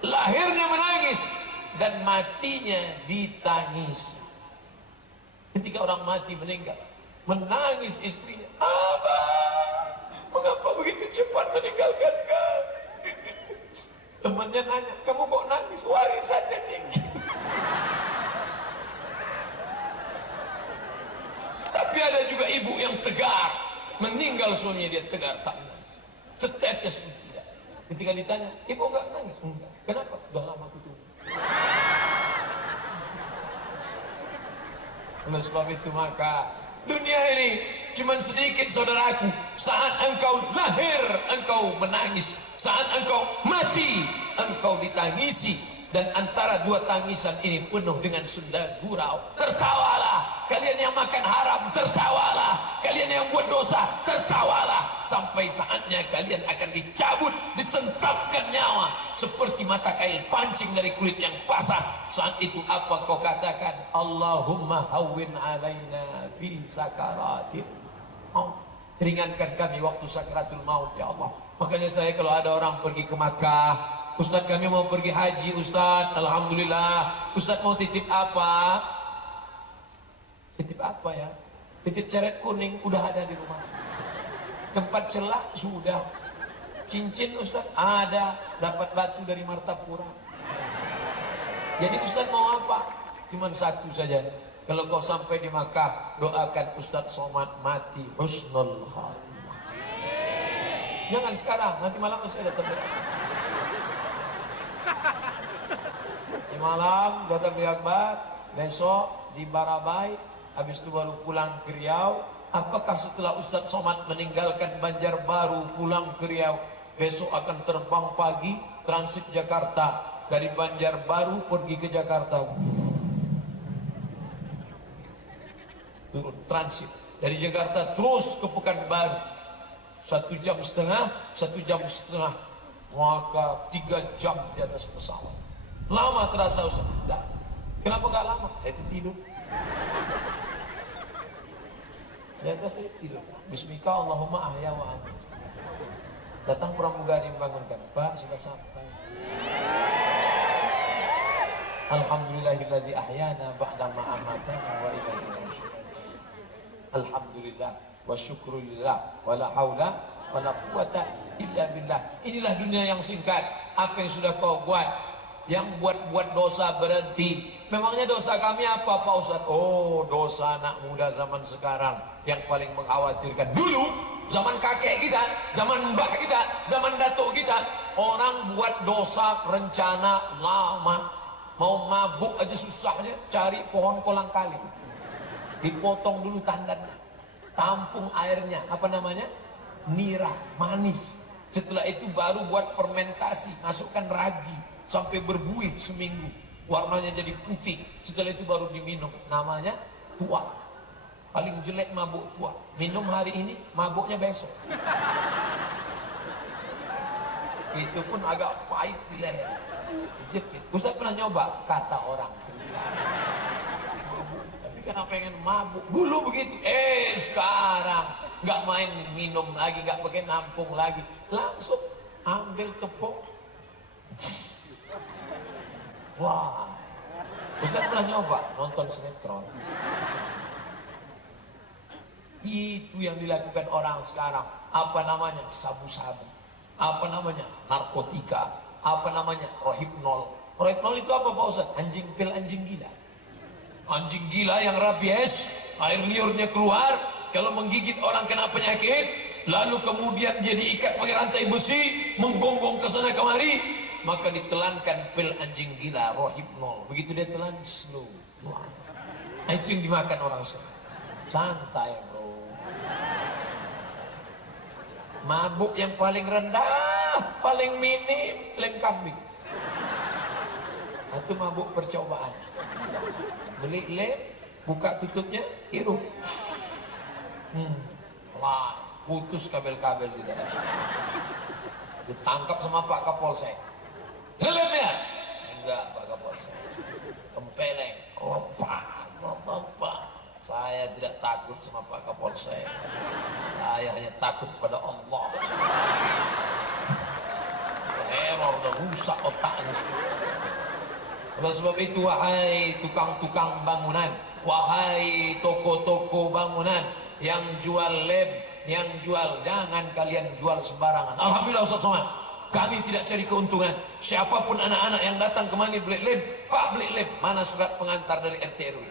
Lahirnya menangis dan matinya ditangis. Ketika orang mati meninggal, menangis istrinya, Abah, mengapa begitu cepat meninggalkan kami? Temannya nanya, kamu kok nangis? Warisannya tinggi. Tapi ada juga ibu yang tegar, meninggal suaminya dia tegar, tak nangis, setetes pun tidak. Ketika ditanya, ibu enggak nangis? Enggak. Kenapa? Udah lama aku tunggu. Oleh sebab itu maka dunia ini cuma sedikit saudaraku. Saat engkau lahir engkau menangis, saat engkau mati engkau ditangisi. dan antara dua tangisan ini penuh dengan sunda gurau. Tertawalah kalian yang makan haram, tertawalah kalian yang buat dosa, tertawalah sampai saatnya kalian akan dicabut, disentapkan nyawa seperti mata kail pancing dari kulit yang basah. Saat itu apa kau katakan? Allahumma hawwin alaina fi sakaratil maut. Ringankan kami waktu sakaratul maut ya Allah. Makanya saya kalau ada orang pergi ke Makkah, Ustaz kami mau pergi haji Ustaz, alhamdulillah. Ustaz mau titip apa? Titip apa ya? Titip ceret kuning, udah ada di rumah. Tempat celah sudah. Cincin Ustaz ada, dapat batu dari Martapura. Jadi Ustaz mau apa? Cuman satu saja. Kalau kau sampai di Makkah, doakan Ustaz Somad mati husnul khatimah. Jangan sekarang, nanti malam masih ada tabligh. Di malam datang di Akbar, besok di Barabai, habis itu baru pulang ke Riau. Apakah setelah Ustaz Somad meninggalkan Banjarbaru pulang ke Riau, besok akan terbang pagi transit Jakarta, dari Banjarbaru pergi ke Jakarta, turun transit dari Jakarta terus ke Pekanbaru, 1,5 jam, maka 3 jam di atas pesawat. Lama terasa Ustaz? Enggak. Kenapa enggak lama? Saya itu tidur. Di atas saya tidur. Bismika Allahumma ahya wa amin. Datang pramugari membangunkan. Pak, sudah sampai. Alhamdulillahilladzi ahyana ba'da ma amatana wa ilaihi nusyur. Alhamdulillah wa syukrulillah wa la haula wa la quwata illa billah. Inilah dunia yang singkat. Apa yang sudah kau buat? Yang buat dosa berhenti. Memangnya dosa kami apa Pak Ustaz? Oh, dosa anak muda zaman sekarang yang paling mengkhawatirkan. Dulu zaman kakek kita, zaman mbah kita, zaman datuk kita, orang buat dosa rencana lama. Mau mabuk aja susahnya, cari pohon kolang kaling, dipotong dulu tandannya, tampung airnya, apa namanya, nira, manis. Setelah itu baru buat fermentasi, masukkan ragi sampai berbuih seminggu, warnanya jadi putih. Setelah itu baru diminum, namanya tua. Paling jelek mabuk tua, minum hari ini, mabuknya besok. Itu pun agak pahit di leher. Jekit. Ustaz pernah nyoba, kata orang sendiri. Tapi karena pengen mabuk dulu begitu. Sekarang nggak main minum lagi, nggak pakai nampung lagi, langsung ambil tepung. Wah, Ustaz pernah nyoba nonton sinetron. Itu yang dilakukan orang sekarang. Apa namanya? Sabu-sabu. Apa namanya? Narkotika. Apa namanya? Rohypnol. Rohypnol itu apa Pak Ustaz? Anjing pil, anjing gila. Anjing gila yang rabies, air liurnya keluar, kalau menggigit orang kena penyakit, lalu kemudian jadi ikat pakai rantai besi, menggonggong ke sana kemari, maka ditelankan pil anjing gila, rohypnol. Begitu dia telan, slow. Wah. Itu yang dimakan orang sekarang. Santai bro. Mabuk yang paling rendah, paling minim, lem kambing. Itu mabuk percobaan. Beli lem, buka tutupnya, hirup. Fly, putus kabel-kabel di dalam. Ditangkap sama Pak Kapolsek. Ngelem ya? Enggak Pak Kapolsek. Kempeleng. Pak. Saya tidak takut sama Pak Kapolsek. Saya hanya takut pada Allah. Teror dan rusak otaknya. Oleh sebab itu, wahai tukang-tukang bangunan, wahai toko-toko bangunan yang jual lem, yang jual, jangan kalian jual sembarangan. Alhamdulillah Ustaz Somad, kami tidak cari keuntungan. Siapapun anak-anak yang datang kemari beli lem, Pak beli lem, mana surat pengantar dari RT RW?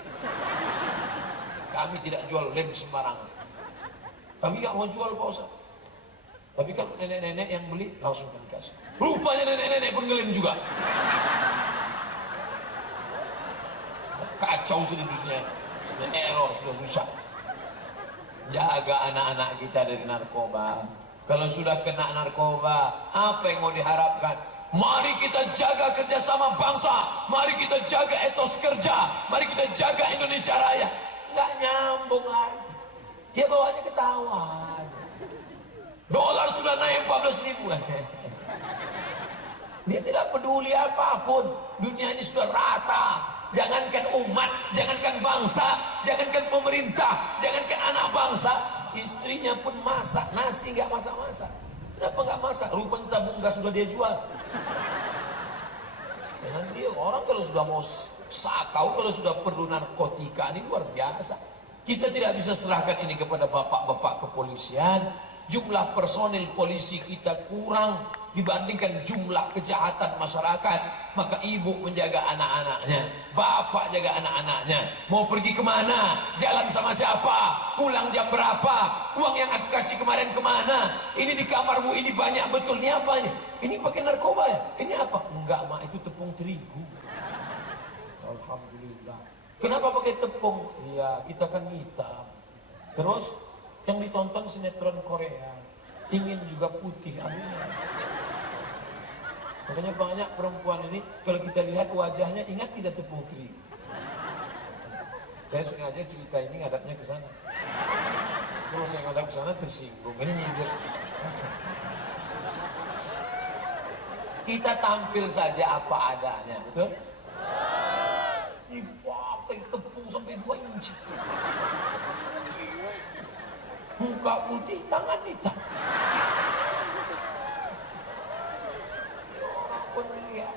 Kami tidak jual lem sembarangan. Kami nggak mau jual Pak Ustaz. Tapi kalau nenek-nenek yang beli langsung kami kasih. Rupanya nenek-nenek pun ngelem juga. Kacau sudah dunia, sudah error, sudah rusak. Jaga anak-anak kita dari narkoba. Kalau sudah kena narkoba, apa yang mau diharapkan? Mari kita jaga kerjasama bangsa, mari kita jaga etos kerja, mari kita jaga Indonesia Raya. Nggak nyambung lagi. Dia bawanya ketawa. Dolar sudah naik 14.000. Dia tidak peduli apapun. Dunia ini sudah rata. Jangankan umat, jangankan bangsa, jangankan pemerintah, jangankan anak bangsa, istrinya pun masak nasi nggak masak-masak. Kenapa nggak masak? Rupanya tabung gas sudah dia jual. Ya, nanti orang kalau sudah mau sakau, kalau sudah perlu narkotika, ini luar biasa. Kita tidak bisa serahkan ini kepada bapak-bapak kepolisian. Jumlah personil polisi kita kurang dibandingkan jumlah kejahatan masyarakat. Maka ibu menjaga anak-anaknya, bapak jaga anak-anaknya. Mau pergi kemana, jalan sama siapa, pulang jam berapa, uang yang aku kasih kemarin kemana, ini di kamarmu ini banyak betul, ini apa ini? Ini pakai narkoba ya? Ini apa? Enggak mak, itu tepung terigu. Alhamdulillah. Kenapa pakai tepung? Iya, kita kan hitam. Terus yang ditonton sinetron Korea, ingin juga putih akhirnya. Makanya banyak perempuan ini kalau kita lihat wajahnya ingat kita tepung terigu. Saya sengaja cerita ini ngadapnya ke sana. Kalau saya ngadap ke sana tersinggung. Ini nyindir. Kita tampil saja apa adanya, betul? Dipakai tepung sampai 2 inci. Muka putih, tangan hitam. Orang pun lihat.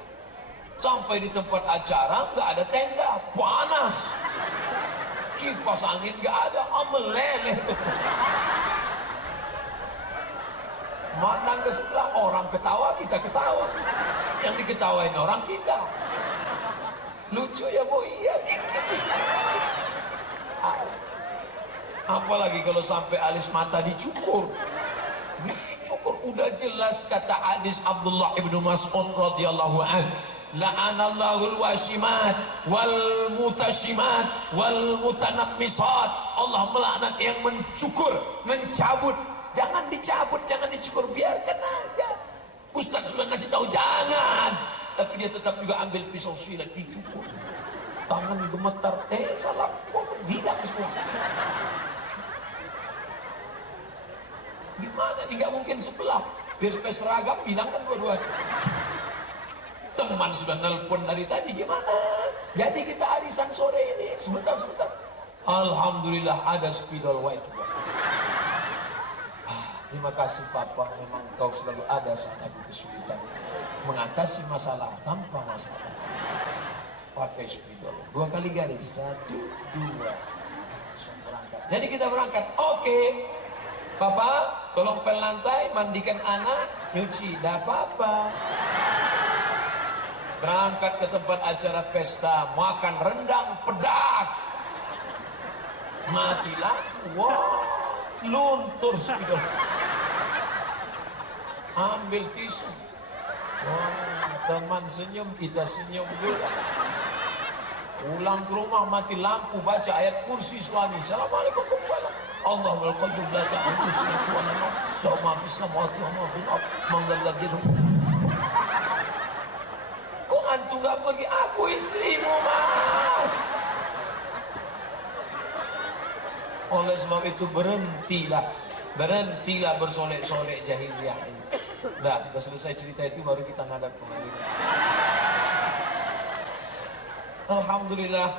Sampai di tempat acara nggak ada tenda, panas. Kipas angin nggak ada, meleleh. Mandang ke sebelah, orang ketawa, kita ketawa. Yang diketawain orang kita. Lucu ya bu, iya dikit. Apalagi kalau sampai alis mata dicukur. Dicukur udah jelas kata hadis Abdullah ibnu Mas'ud radhiyallahu an. La'anallahul washimat wal mutashimat wal mutanammisat. Allah melaknat yang mencukur, mencabut. Jangan dicabut, jangan dicukur, biarkan aja. Ustaz sudah ngasih tahu jangan, tapi dia tetap juga ambil pisau silat dicukur. Tangan gemetar, salah, kok bilang semua. Gimana nih, nggak mungkin sebelah. Biar supaya seragam, bilang kan dua-duanya. Teman sudah nelpon dari tadi, gimana? Jadi kita arisan sore ini, sebentar. Alhamdulillah ada spidol white. Terima kasih Papa, memang kau selalu ada saat aku kesulitan. Mengatasi masalah tanpa masalah. Pakai spidol. 2 kali garis, 1, 2. Langsung berangkat. Jadi kita berangkat, oke. Papa, tolong pel lantai, mandikan anak, nyuci, dah Papa. Berangkat ke tempat acara pesta, makan rendang pedas. Mati lampu, wah, luntur spidol. Ambil tisu. Wah, teman senyum, kita senyum juga. Pulang ke rumah mati lampu, baca ayat kursi suami. Assalamualaikum warahmatullahi wabarakatuh. Allahul qayyum la ta'khudhuhu sinatun wa la nawm. Lahu ma fis samawati wa ma fil ardh. Man dhal ladzi kok antum gak pergi? Aku istrimu, Mas. Oleh sebab itu berhentilah bersolek-solek jahiliyah ini. Nah, udah selesai cerita itu baru kita ngadap kembali. Alhamdulillah,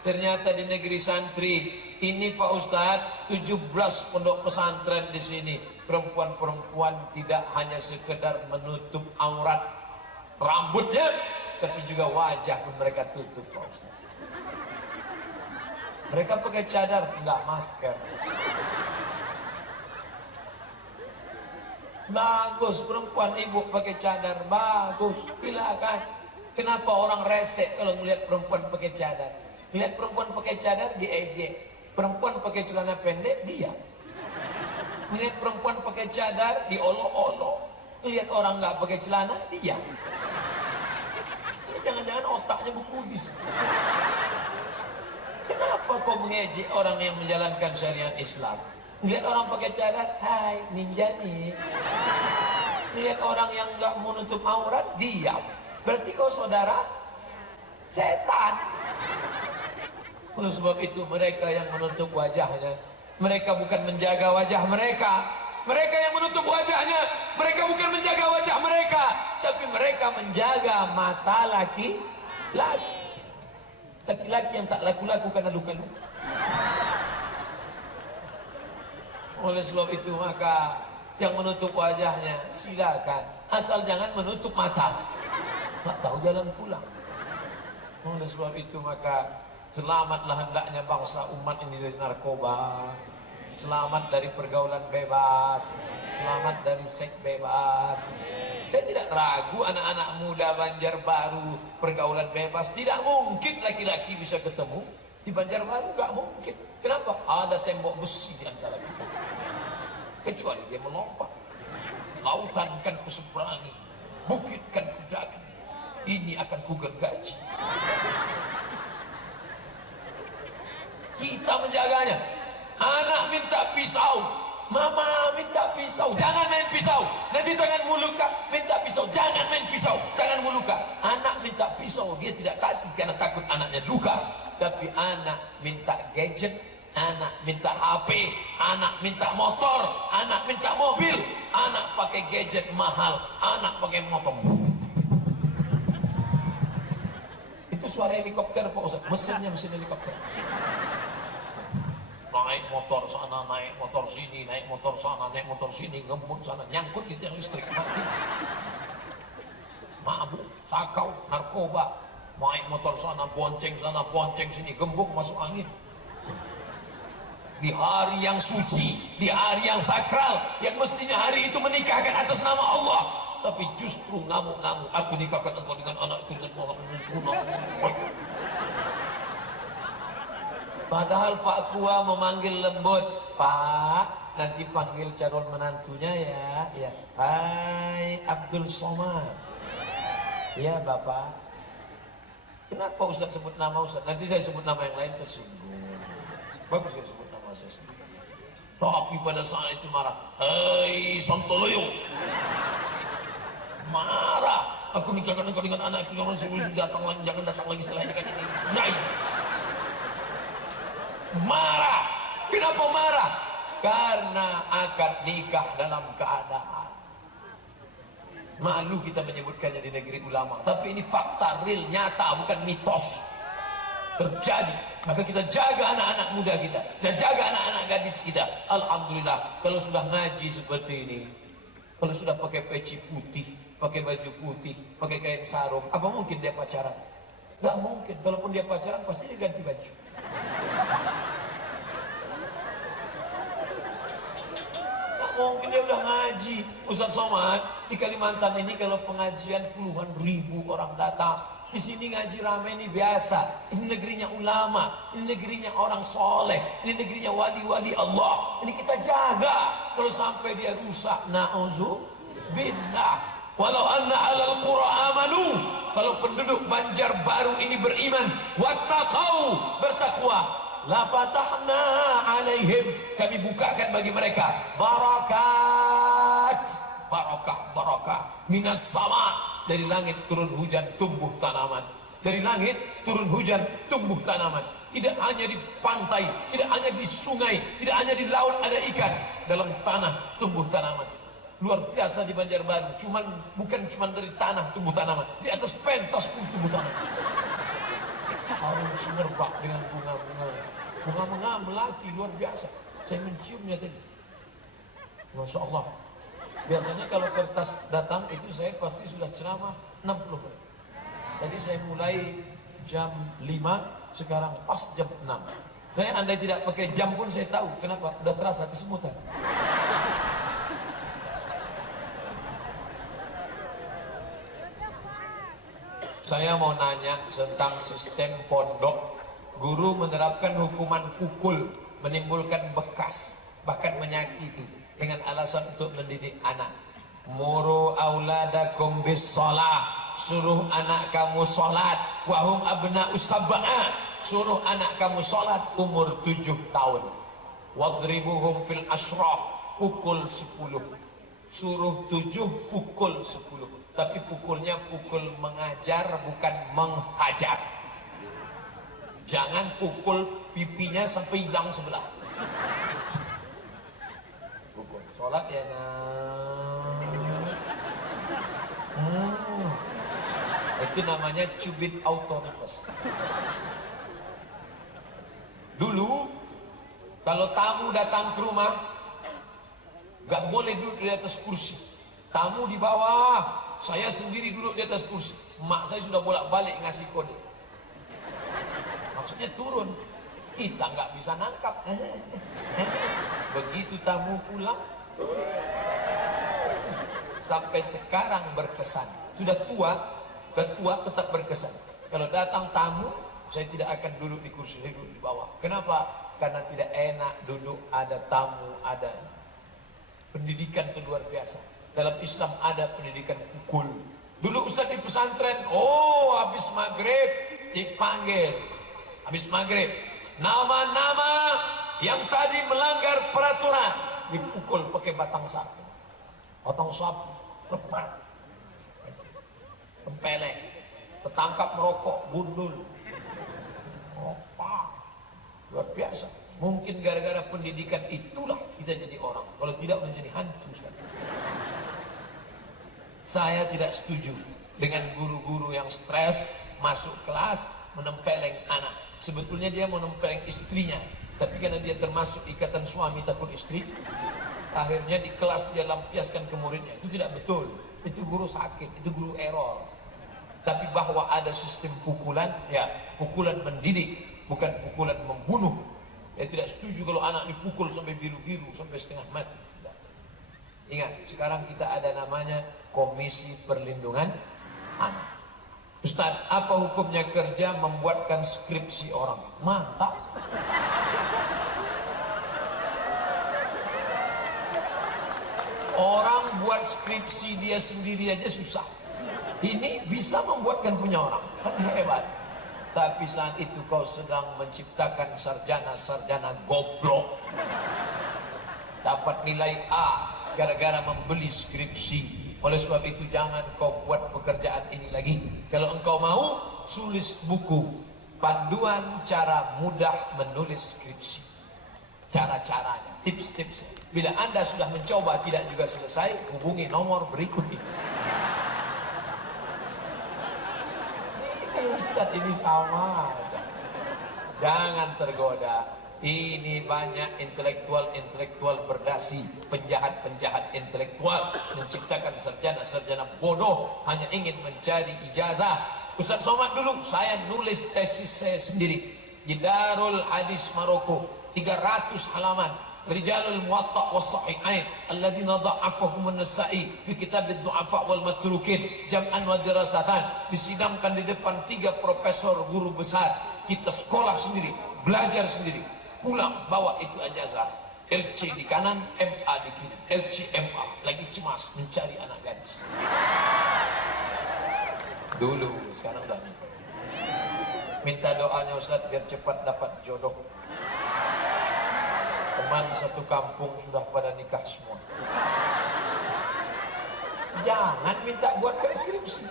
ternyata di negeri santri ini Pak Ustadz, 17 pondok pesantren di sini. Perempuan-perempuan tidak hanya sekedar menutup aurat rambutnya, tapi juga wajah pun mereka tutup Pak Ustadz. Mereka pakai cadar, enggak masker. Bagus, perempuan ibu pakai cadar, bagus, silakan. Kenapa orang resek kalau melihat perempuan pakai cadar? Lihat perempuan pakai cadar diejek, perempuan pakai celana pendek dia. Lihat perempuan pakai cadar diolok-olok, lihat orang nggak pakai celana dia. Ini jangan-jangan otaknya berkudis. Kenapa kau mengejek orang yang menjalankan syariat Islam? Lihat orang pakai cadar, hai ninja nih. Lihat orang yang nggak menutup aurat, diam. Berarti kau saudara setan. Oleh sebab itu mereka yang menutup wajahnya, mereka bukan menjaga wajah mereka. Mereka yang menutup wajahnya, mereka bukan menjaga wajah mereka, tapi mereka menjaga mata laki-laki. Laki-laki yang tak laku-laku karena luka-luka. Oleh sebab itu maka yang menutup wajahnya silakan, asal jangan menutup mata. Tak tahu jalan pulang. Oleh sebab itu maka selamatlah hendaknya bangsa umat ini dari narkoba, selamat dari pergaulan bebas, selamat dari seks bebas. Saya tidak ragu anak-anak muda Banjarbaru pergaulan bebas. Tidak mungkin laki-laki bisa ketemu di Banjarbaru, nggak mungkin. Kenapa? Ada tembok besi di antara kita. Kecuali dia melompat. Lautan kan kuseberangi, bukit kan kudaki, ini akan kugergaji. Kita menjaganya. Anak minta pisau, mama minta pisau, jangan main pisau, nanti tanganmu luka. Minta pisau, jangan main pisau, tanganmu luka. Anak minta pisau, dia tidak kasih karena takut anaknya luka. Tapi anak minta gadget, anak minta HP, anak minta motor, anak minta mobil. Anak pakai gadget mahal, anak pakai motor. Itu suara helikopter Pak Ustaz, mesinnya mesin helikopter. Naik motor sana, naik motor sini, naik motor sana, naik motor sini, ngembut sana, nyangkut di tiang listrik, mati. Mabuk, sakau, narkoba, naik motor sana, bonceng sini, gembuk masuk angin. Di hari yang suci, di hari yang sakral, yang mestinya hari itu menikahkan atas nama Allah, tapi justru ngamuk-ngamuk. Aku nikahkan engkau dengan anakku dengan Muhammad. Padahal Pak Kua memanggil lembut, Pak, nanti panggil calon menantunya ya. Ya. Hai Abdul Somad. Ya Bapak. Kenapa Ustaz sebut nama Ustaz? Nanti saya sebut nama yang lain tersinggung. Bagus saya sebut nama saya sendiri. Tapi pada saat itu marah. Hei Sontoloyo. Marah. Aku nikahkan engkau dengan anakku, jangan datang lagi, jangan datang lagi setelah nikah ini. Naik. Marah. Kenapa marah? Karena akad nikah dalam keadaan. Malu kita menyebutkannya di negeri ulama, tapi ini fakta real, nyata, bukan mitos. Terjadi. Maka kita jaga anak-anak muda kita, kita jaga anak-anak gadis kita. Alhamdulillah, kalau sudah ngaji seperti ini, kalau sudah pakai peci putih, pakai baju putih, pakai kain sarung, apa mungkin dia pacaran? Gak mungkin. Kalaupun dia pacaran pasti dia ganti baju. Gak mungkin dia udah ngaji. Ustaz Somad di Kalimantan ini kalau pengajian puluhan ribu orang datang. Di sini ngaji rame ini biasa. Ini negerinya ulama, ini negerinya orang soleh, ini negerinya wali-wali Allah. Ini kita jaga. Kalau sampai dia rusak, na'udzubillah. Walau anna 'alal qura amanu, kalau penduduk Banjarbaru ini beriman, wattaqau, bertakwa, la fatahna 'alaihim, kami bukakan bagi mereka barakat, barakah minas sama, dari langit turun hujan, tumbuh tanaman. Dari langit turun hujan, tumbuh tanaman. Tidak hanya di pantai, tidak hanya di sungai, tidak hanya di laut ada ikan, dalam tanah tumbuh tanaman. Luar biasa di Banjarbaru, bukan cuma dari tanah tumbuh tanaman, di atas pentas pun tumbuh tanaman. Harum semerbak dengan bunga-bunga melati luar biasa. Saya menciumnya tadi. Masya Allah. Biasanya kalau kertas datang itu saya pasti sudah ceramah 60 menit. Tadi saya mulai jam 5, sekarang pas jam 6. Saya andai tidak pakai jam pun saya tahu. Kenapa? Udah terasa kesemutan. Saya mau nanya tentang sistem pondok. Guru menerapkan hukuman pukul, menimbulkan bekas, bahkan menyakiti, dengan alasan untuk mendidik anak. Muru auladakum bis shalah, suruh anak kamu sholat. Wahum abna'us sab'a, suruh anak kamu sholat umur 7 tahun. Wadribuhum fil ashrah, pukul 10. suruh 7 pukul 10, tapi pukulnya pukul mengajar bukan menghajar. Jangan pukul pipinya sampai hilang sebelah. Pukul sholat ya itu namanya cubit auto reverse. Dulu kalau tamu datang ke rumah nggak boleh duduk di atas kursi, tamu di bawah, saya sendiri duduk di atas kursi. Mak saya sudah bolak-balik ngasih kode, maksudnya turun, kita nggak bisa nangkap. Begitu tamu pulang, sampai sekarang berkesan. Sudah tua tetap berkesan. Kalau datang tamu, saya tidak akan duduk di kursi, saya duduk di bawah. Kenapa? Karena tidak enak duduk ada tamu, ada pendidikan itu luar biasa. Dalam Islam ada pendidikan pukul. Dulu Ustaz di pesantren, habis maghrib dipanggil, habis maghrib nama-nama yang tadi melanggar peraturan dipukul pakai batang sapu, lepas, tempeleng, ketangkap merokok, gundul, luar biasa. Mungkin gara-gara pendidikan itulah kita jadi orang. Kalau tidak udah jadi hantu sekarang. Saya tidak setuju dengan guru-guru yang stres masuk kelas menempeleng anak. Sebetulnya dia mau nempeleng istrinya, tapi karena dia termasuk ikatan suami takut istri, akhirnya di kelas dia lampiaskan ke muridnya. Itu tidak betul. Itu guru sakit, itu guru error. Tapi bahwa ada sistem pukulan, ya pukulan mendidik, bukan pukulan membunuh. Saya tidak setuju kalau anak dipukul sampai biru-biru, sampai setengah mati. Tidak. Ingat, sekarang kita ada namanya Komisi Perlindungan Anak. Ustaz, apa hukumnya kerja membuatkan skripsi orang? Mantap. Orang buat skripsi dia sendiri aja susah. Ini bisa membuatkan punya orang, kan hebat. Tapi saat itu kau sedang menciptakan sarjana-sarjana goblok, dapat nilai A gara-gara membeli skripsi. Oleh sebab itu jangan kau buat pekerjaan ini lagi. Kalau engkau mau, tulis buku panduan cara mudah menulis skripsi, cara-caranya, tips-tipsnya. Bila Anda sudah mencoba tidak juga selesai, hubungi nomor berikut ini. Ustaz, ini sama aja. Jangan tergoda. Ini banyak intelektual berdasi, penjahat intelektual, menciptakan sarjana bodoh hanya ingin mencari ijazah. Ustaz Somad dulu saya nulis tesis saya sendiri di Darul Hadis Maroko, 300 halaman. Rijalul Muwatta was Sahihain alladzina dha'afahum an-Nasa'i fi kitab ad-du'afa wal matrukin jam'an wa dirasatan. Disidangkan di depan 3 profesor guru besar. Kita sekolah sendiri, belajar sendiri, pulang bawa itu ijazah. LC di kanan, MA di kiri. LC MA, lagi cemas mencari anak gadis. Dulu, sekarang udah. Minta doanya Ustaz biar cepat dapat jodoh. Teman satu kampung sudah pada nikah semua. Jangan minta buatkan skripsi.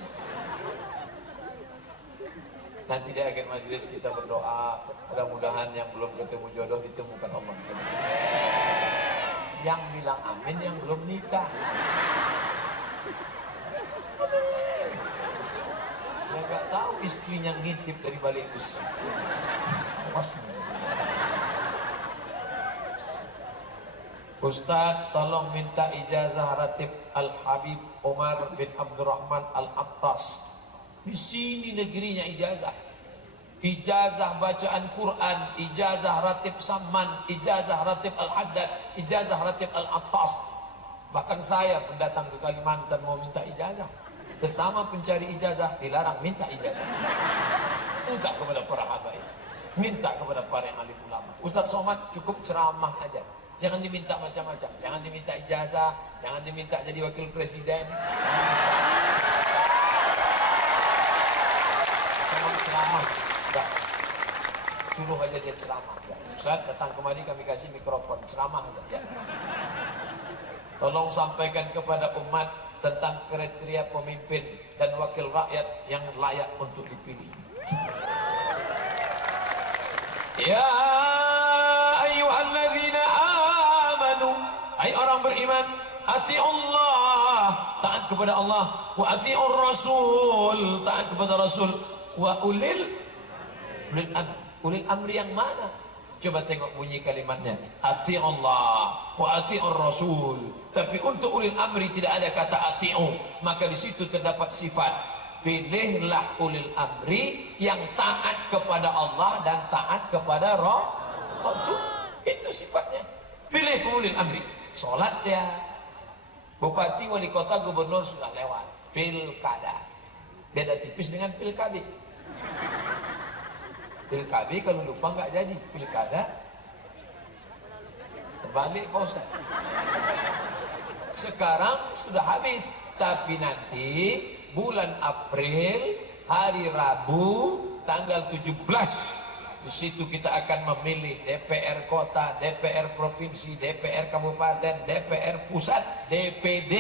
Nanti di akhir majelis kita berdoa, mudah-mudahan yang belum ketemu jodoh ditemukan Allah. Yang bilang amin yang belum nikah. Yang gak tahu istrinya ngintip dari balik besi. Awas. Ustaz, tolong minta ijazah Ratib Al-Habib Umar bin Abdurrahman Al-Attas. Di sini negerinya ijazah. Ijazah bacaan Quran, ijazah Ratib Samman, ijazah Ratib Al-Haddad, ijazah Ratib Al-Attas. Bahkan saya pendatang ke Kalimantan mau minta ijazah. Sesama pencari ijazah dilarang minta ijazah. Minta kepada para habaib, minta kepada para yang alim ulama. Ustaz Somad cukup ceramah aja. Jangan diminta macam-macam, jangan diminta ijazah, jangan diminta jadi wakil presiden. Sama ceramah, enggak. Suruh aja dia ceramah. Ustaz datang kemari kami kasih mikrofon, ceramah aja. Tolong sampaikan kepada umat tentang kriteria pemimpin dan wakil rakyat yang layak untuk dipilih. Ya ayyuhalladzina amanu, hai orang beriman, ati'ullah, taat kepada Allah, wa ati'ur rasul, taat kepada Rasul, wa ulil amri yang mana? Coba tengok bunyi kalimatnya, ati'ullah wa ati'ur rasul. Tapi untuk ulil amri tidak ada kata ati'u, maka di situ terdapat sifat. Pilihlah ulil amri yang taat kepada Allah dan taat kepada Rasul. Itu sifatnya. Pilih ulil amri. Sholat ya, bupati, wali kota, gubernur sudah lewat. Pilkada beda tipis dengan pilkada. Pilkada kalau lupa nggak jadi, pilkada terbalik Pak Ustaz. Sekarang sudah habis, tapi nanti bulan April hari Rabu tanggal 17 di situ kita akan memilih DPR kota, DPR provinsi, DPR kabupaten, DPR pusat, DPD,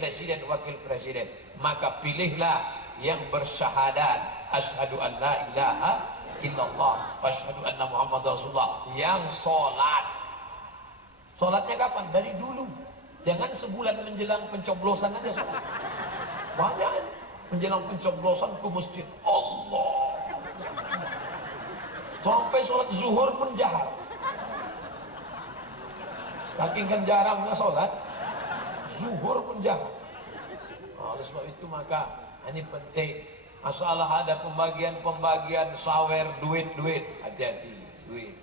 presiden wakil presiden. Maka pilihlah yang bersyahadat asyhadu an la ilaha illallah wa asyhadu anna Muhammad Rasulullah, yang sholat. Sholatnya kapan? Dari dulu. Jangan sebulan menjelang pencoblosan aja sholat. Banyak menjelang pencoblosan ke masjid Allah, sampai sholat zuhur pun jahar. Saking kan jarangnya sholat zuhur pun jahar. Oleh sebab itu maka ini penting. Masalah ada pembagian sawer duit, hati-hati duit.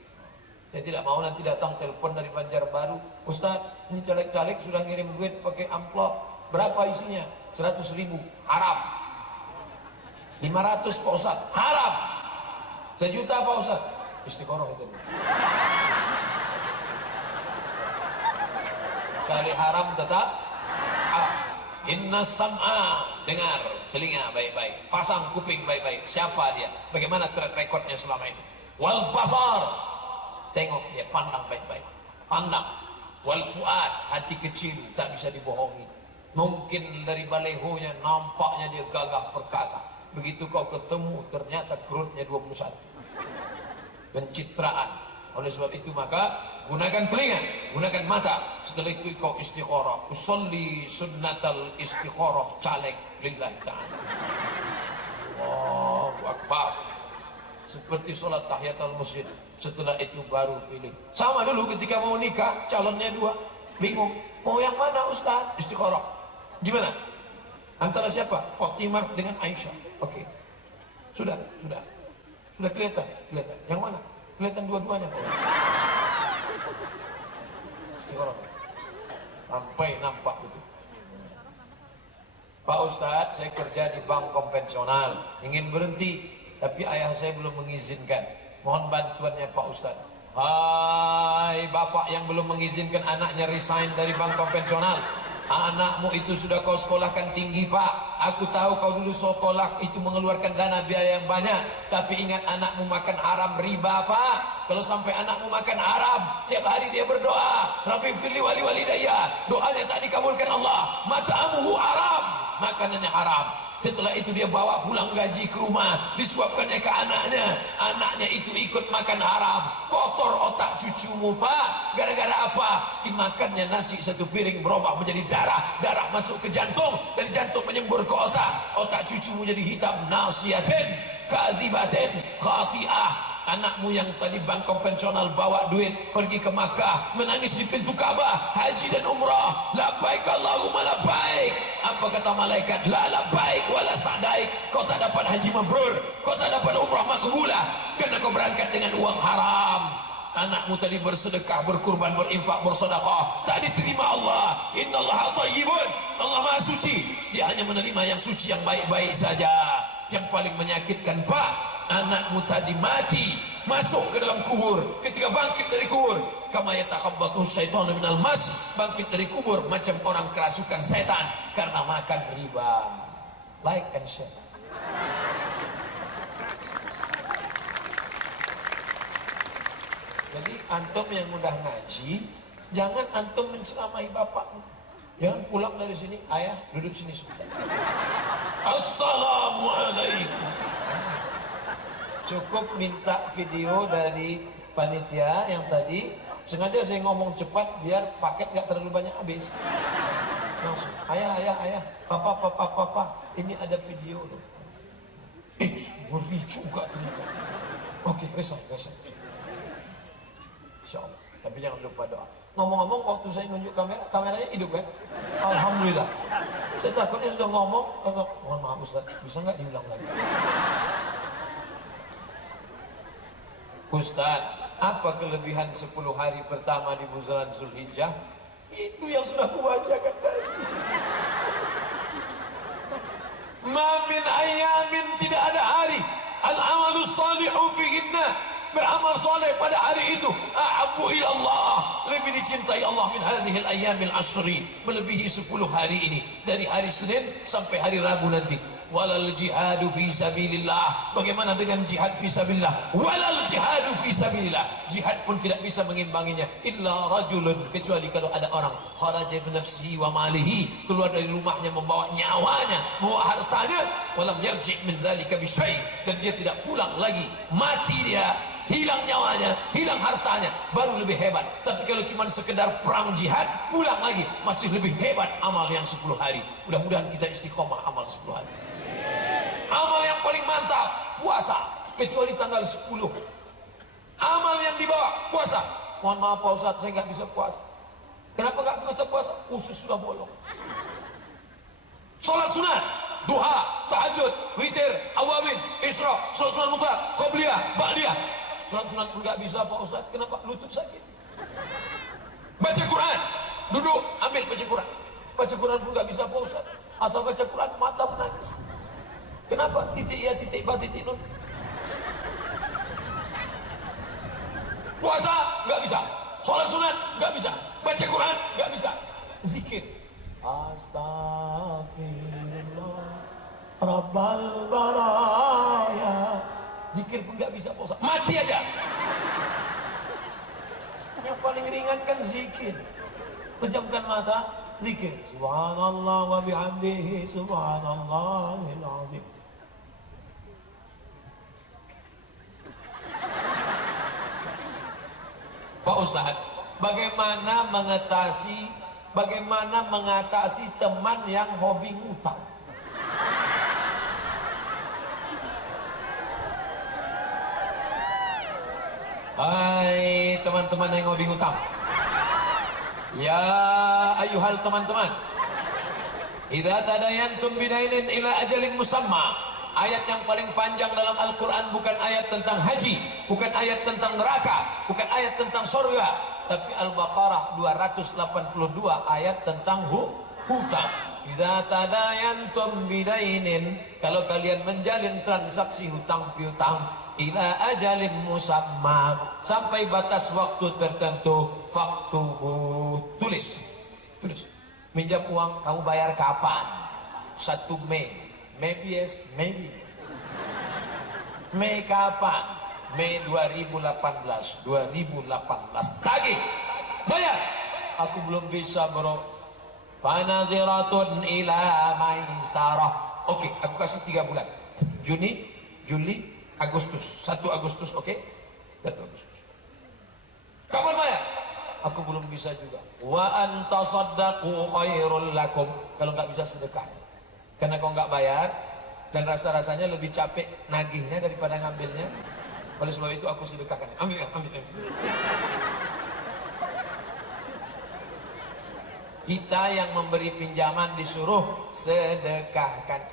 Saya tidak mau nanti datang telepon dari Banjarbaru, Ustaz ini caleg-caleg sudah ngirim duit pakai amplop, berapa isinya? 100.000, haram. 500 Pak Ustaz, haram. 1 juta Pak Ustaz, istiqoroh itu. Sekali haram tetap haram. Inna sam'a, dengar, telinga baik-baik, pasang kuping baik-baik. Siapa dia? Bagaimana track recordnya selama ini? Wal basar, tengok dia, pandang baik-baik, pandang. Wal fuad, hati kecil tak bisa dibohongi. Mungkin dari balehonya nampaknya dia gagah perkasa, begitu kau ketemu ternyata kerutnya 21. Pencitraan. Oleh sebab itu maka gunakan telinga, gunakan mata. Setelah itu kau istiqoroh. Usolli sunnatal istiqoroh caleg lillahi ta'ala. Allahu Akbar. Seperti sholat tahiyatul masjid. Setelah itu baru pilih. Sama dulu ketika mau nikah, calonnya 2, bingung mau yang mana Ustaz? Istiqoroh. Gimana? Antara siapa? Fatimah dengan Aisyah. Oke. Sudah kelihatan. Yang mana? Kelihatan dua-duanya. Istiqoroh. Sampai nampak betul. Pak Ustadz, saya kerja di bank konvensional, ingin berhenti, tapi ayah saya belum mengizinkan. Mohon bantuannya Pak Ustadz. Hai bapak yang belum mengizinkan anaknya resign dari bank konvensional, anakmu itu sudah kau sekolahkan tinggi Pak. Aku tahu kau dulu sekolah itu mengeluarkan dana biaya yang banyak, tapi ingat anakmu makan haram riba Pak. Kalau sampai anakmu makan haram, tiap hari dia berdoa, Rabbi firli wali walidayya, doanya tak dikabulkan Allah. Mata'amuhu haram, makanannya haram. Setelah itu dia bawa pulang gaji ke rumah, disuapkannya ke anaknya, anaknya itu ikut makan haram. Kotor otak cucumu Pak. Gara-gara apa? Dimakannya nasi 1 piring berubah menjadi darah masuk ke jantung, dari jantung menyembur ke otak cucumu jadi hitam. Nasiyatin kadzibatin khati'ah. Anakmu yang tadi bank konvensional bawa duit pergi ke Makkah, menangis di pintu Ka'bah, haji dan umrah, labbaik Allahumma labbaik. Apa kata malaikat? La labbaik wala sa'daik. Kau tak dapat haji mabrur, kau tak dapat umrah makbulah, karena kau berangkat dengan uang haram. Anakmu tadi bersedekah, berkurban, berinfak, bersedekah, tak diterima Allah. Innallaha thayyibun, Allah Maha Suci. Dia hanya menerima yang suci, yang baik-baik saja. Yang paling menyakitkan Pak, anakmu tadi mati, masuk ke dalam kubur. Ketika bangkit dari kubur, kama yatakhabbatu syaitanu minal mas, bangkit dari kubur macam orang kerasukan setan karena makan riba. Like and share. Jadi antum yang udah ngaji, jangan antum menceramahi bapakmu. Jangan pulang dari sini, ayah duduk sini sebentar. Assalamualaikum. Cukup minta video dari panitia yang tadi. Sengaja saya ngomong cepat biar paket gak terlalu banyak habis. Langsung, ayah, papa, ini ada video loh. Ngeri juga ternyata. Oke, besok. Insya Allah. Tapi jangan lupa doa. Ngomong-ngomong, waktu saya nunjuk kameranya hidup kan? Alhamdulillah. Saya takutnya sudah ngomong, mohon maaf Ustaz, bisa nggak diulang lagi? Ustaz, apa kelebihan 10 hari pertama di bulan Zulhijjah? Itu yang sudah kubacakan tadi. Ma min ayamin, tidak ada hari al-amalu salihu fihinna, beramal soleh pada hari itu ahabbu ilallah, lebih dicintai Allah min hadhil ayyamil ashri, melebihi 10 hari ini, dari hari Senin sampai hari Rabu nanti. Walal jihadu fi sabilillah, bagaimana dengan jihad fi sabilillah? Walal jihadu fi sabilillah, jihad pun tidak bisa mengimbanginya. Illa rajulun, kecuali kalau ada orang kharaja bi nafsihi wa malihi, keluar dari rumahnya membawa nyawanya, membawa hartanya, walam yarji' min dzalika bi syai', dan dia tidak pulang lagi, mati dia, hilang nyawanya, hilang hartanya, baru lebih hebat. Tapi kalau cuma sekedar perang jihad, pulang lagi, masih lebih hebat amal yang 10 hari. Mudah-mudahan kita istiqomah amal 10 hari. Amal yang paling mantap, puasa, kecuali tanggal 10. Amal yang dibawa, puasa. Mohon maaf Pak Ustaz, saya nggak bisa puasa. Kenapa nggak bisa puasa? Usus sudah bolong. Sholat sunat, duha, tahajud, witir, awabin, isra, sholat sunat mutlak, qobliyah, ba'diyah. Sholat sunat pun nggak bisa Pak Ustaz. Kenapa? Lutut sakit. Baca Quran, duduk, ambil baca Quran. Baca Quran pun nggak bisa Pak Ustaz. Asal baca Quran, mata menangis. Kenapa? Titik ya, titik ba, titik nun. Puasa nggak bisa, sholat sunat nggak bisa, baca Quran nggak bisa, zikir. Astagfirullah Rabbal baraya, zikir pun nggak bisa, puasa mati aja. Yang paling ringan kan zikir. Pejamkan mata, zikir. Subhanallah wa bihamdihi subhanallahil azim. Pak Ustaz, bagaimana mengatasi teman yang hobi ngutang? Hai teman-teman yang hobi ngutang, ya ayuhal teman-teman, idza tadayantum bidainin ila ajalin musamma. Ayat yang paling panjang dalam Al-Quran bukan ayat tentang haji, bukan ayat tentang neraka, bukan ayat tentang surga, tapi Al-Baqarah 282 ayat tentang hutang. Idza tadayantum bidainin, kalau kalian menjalin transaksi hutang piutang, ila ajalin musamma, sampai batas waktu tertentu, faktubu, tulis. Minjam uang kamu bayar kapan? 1 Mei. Maybe yes, maybe. Mei kapan? Mei 2018. Tagih, bayar. Aku belum bisa bro. Fanaziratun ila maisarah. Oke, aku kasih 3 bulan. Juni, Juli, Agustus. 1 Agustus, oke? 1 Agustus. Kapan bayar? Aku belum bisa juga. Wa antasaddaqu khairul lakum. Kalau nggak bisa sedekah. Karena kau nggak bayar dan rasa-rasanya lebih capek nagihnya daripada ngambilnya. Oleh sebab itu aku sedekahkan. Ambil. Kita yang memberi pinjaman disuruh sedekahkan.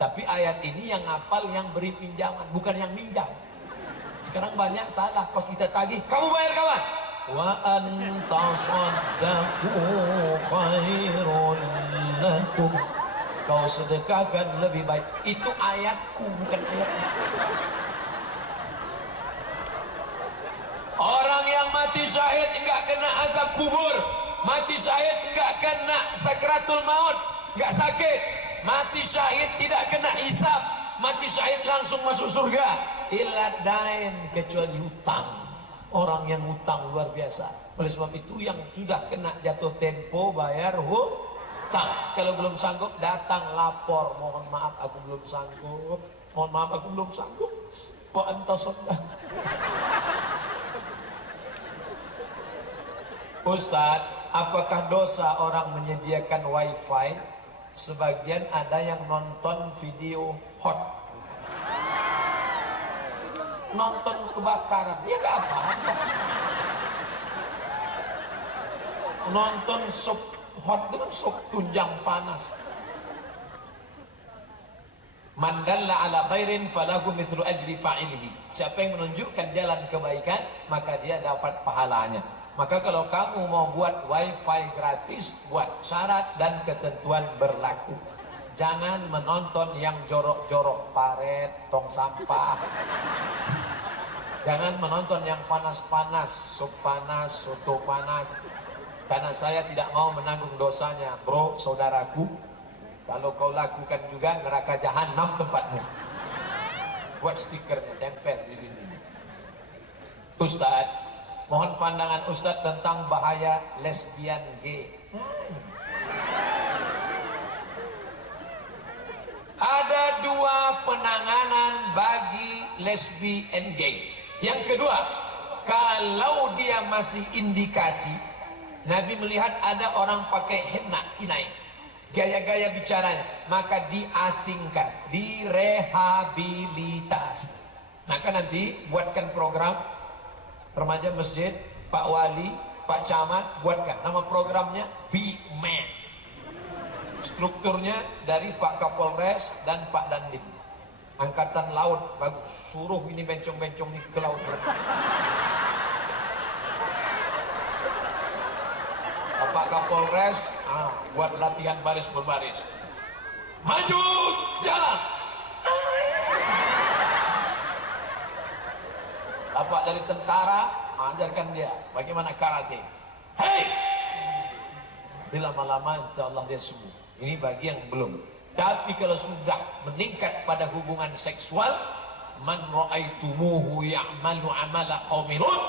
Tapi ayat ini yang ngapal yang beri pinjaman, bukan yang minjam. Sekarang banyak salah pas kita tagih. Kamu bayar kawan? Wa antasaddaqu khairul lakum. Kau sedekahkan lebih baik. Itu ayatku, bukan ayatmu. Orang yang mati syahid enggak kena azab kubur, mati syahid enggak kena sakratul maut, enggak sakit, mati syahid tidak kena hisab, mati syahid langsung masuk surga. Illa dain, kecuali hutang. orang yang utang luar biasa. Oleh sebab itu yang sudah kena jatuh tempo bayar hutang. Kalau belum sanggup datang lapor, mohon maaf aku belum sanggup, mohon maaf aku belum sanggup. Wa anta saddaq. Ustaz, apakah dosa orang menyediakan wifi? Sebagian ada yang nonton video hot, nonton kebakaran, ya gak apa-apa. Nonton sup hot dengan sup tunjang panas. Man dalla ala khairin falahu mithlu ajri fa'ilihi. Siapa yang menunjukkan jalan kebaikan, maka dia dapat pahalanya. Maka kalau kamu mau buat wifi gratis, buat syarat dan ketentuan berlaku. Jangan menonton yang jorok-jorok, paret, tong sampah. Jangan menonton yang panas-panas, sup panas, soto panas. Karena saya tidak mau menanggung dosanya, bro, saudaraku. Kalau kau lakukan juga, neraka jahanam tempatmu. Buat stikernya, tempel di dinding. Ustaz, mohon pandangan Ustaz tentang bahaya lesbian gay. Ada dua penanganan bagi lesbian gay. Yang kedua, kalau dia masih indikasi, Nabi melihat ada orang pakai henna, inai, gaya-gaya bicaranya, maka diasingkan, direhabilitasi. Maka nanti buatkan program remaja masjid, Pak Wali, Pak Camat, buatkan nama programnya Be Man. Strukturnya dari Pak Kapolres dan Pak Dandim. Angkatan laut, bagus, suruh ini bencong-bencong ini ke laut. Pak Kapolres buat latihan baris berbaris. Maju, jalan. Bapak dari tentara, ajarkan dia bagaimana karate. Hei, lama-lama insya Allah dia sembuh. Ini bagi yang belum. Tapi kalau sudah meningkat pada hubungan seksual, man ra'aitumuhu ya'malu amala qaumi Lut,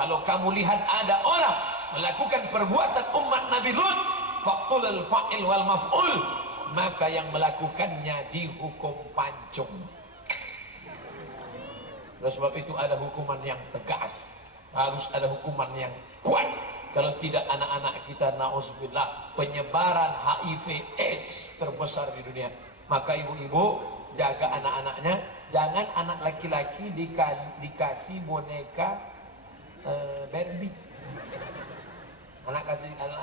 kalau kamu lihat ada orang melakukan perbuatan umat Nabi Lut, faqtulul fa'il wal maf'ul, maka yang melakukannya dihukum pancung. Oleh sebab itu ada hukuman yang tegas, harus ada hukuman yang kuat. Kalau tidak, anak-anak kita na'udzubillah penyebaran HIV AIDS terbesar di dunia. Maka ibu-ibu jaga anak-anaknya, jangan anak laki-laki dikasih boneka Barbie. Anak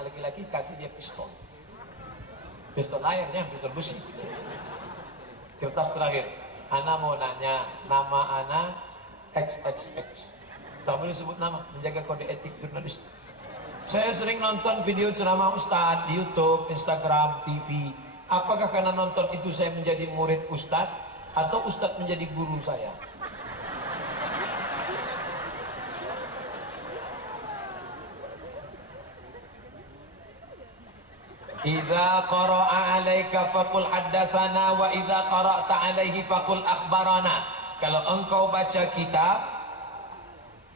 laki-laki kasih dia pistol airnya, pistol besi. Kertas terakhir, Ana mau nanya, nama Ana XXX, tak boleh sebut nama, menjaga kode etik jurnalis. Saya sering nonton video ceramah Ustadz di YouTube, Instagram, TV. Apakah karena nonton itu saya menjadi murid Ustadz, atau Ustadz menjadi guru saya? Idza qara'a 'alaika faqul haddatsana wa idza qara'ta 'alaihi faqul akhbarana. Kalau engkau baca kitab,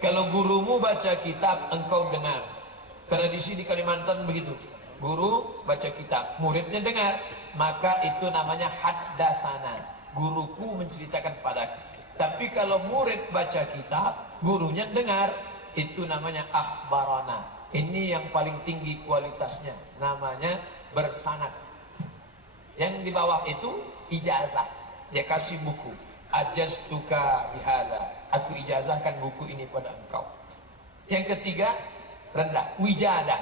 kalau gurumu baca kitab, engkau dengar. Tradisi di Kalimantan begitu. Guru baca kitab, muridnya dengar, maka itu namanya haddatsana. Guruku menceritakan padaku. Tapi kalau murid baca kitab, gurunya dengar, itu namanya akhbarana. Ini yang paling tinggi kualitasnya, namanya bersanad. Yang di bawah itu ijazah, dia kasih buku, ajaztuka bihada, aku ijazahkan buku ini pada engkau. Yang ketiga rendah, wijadah,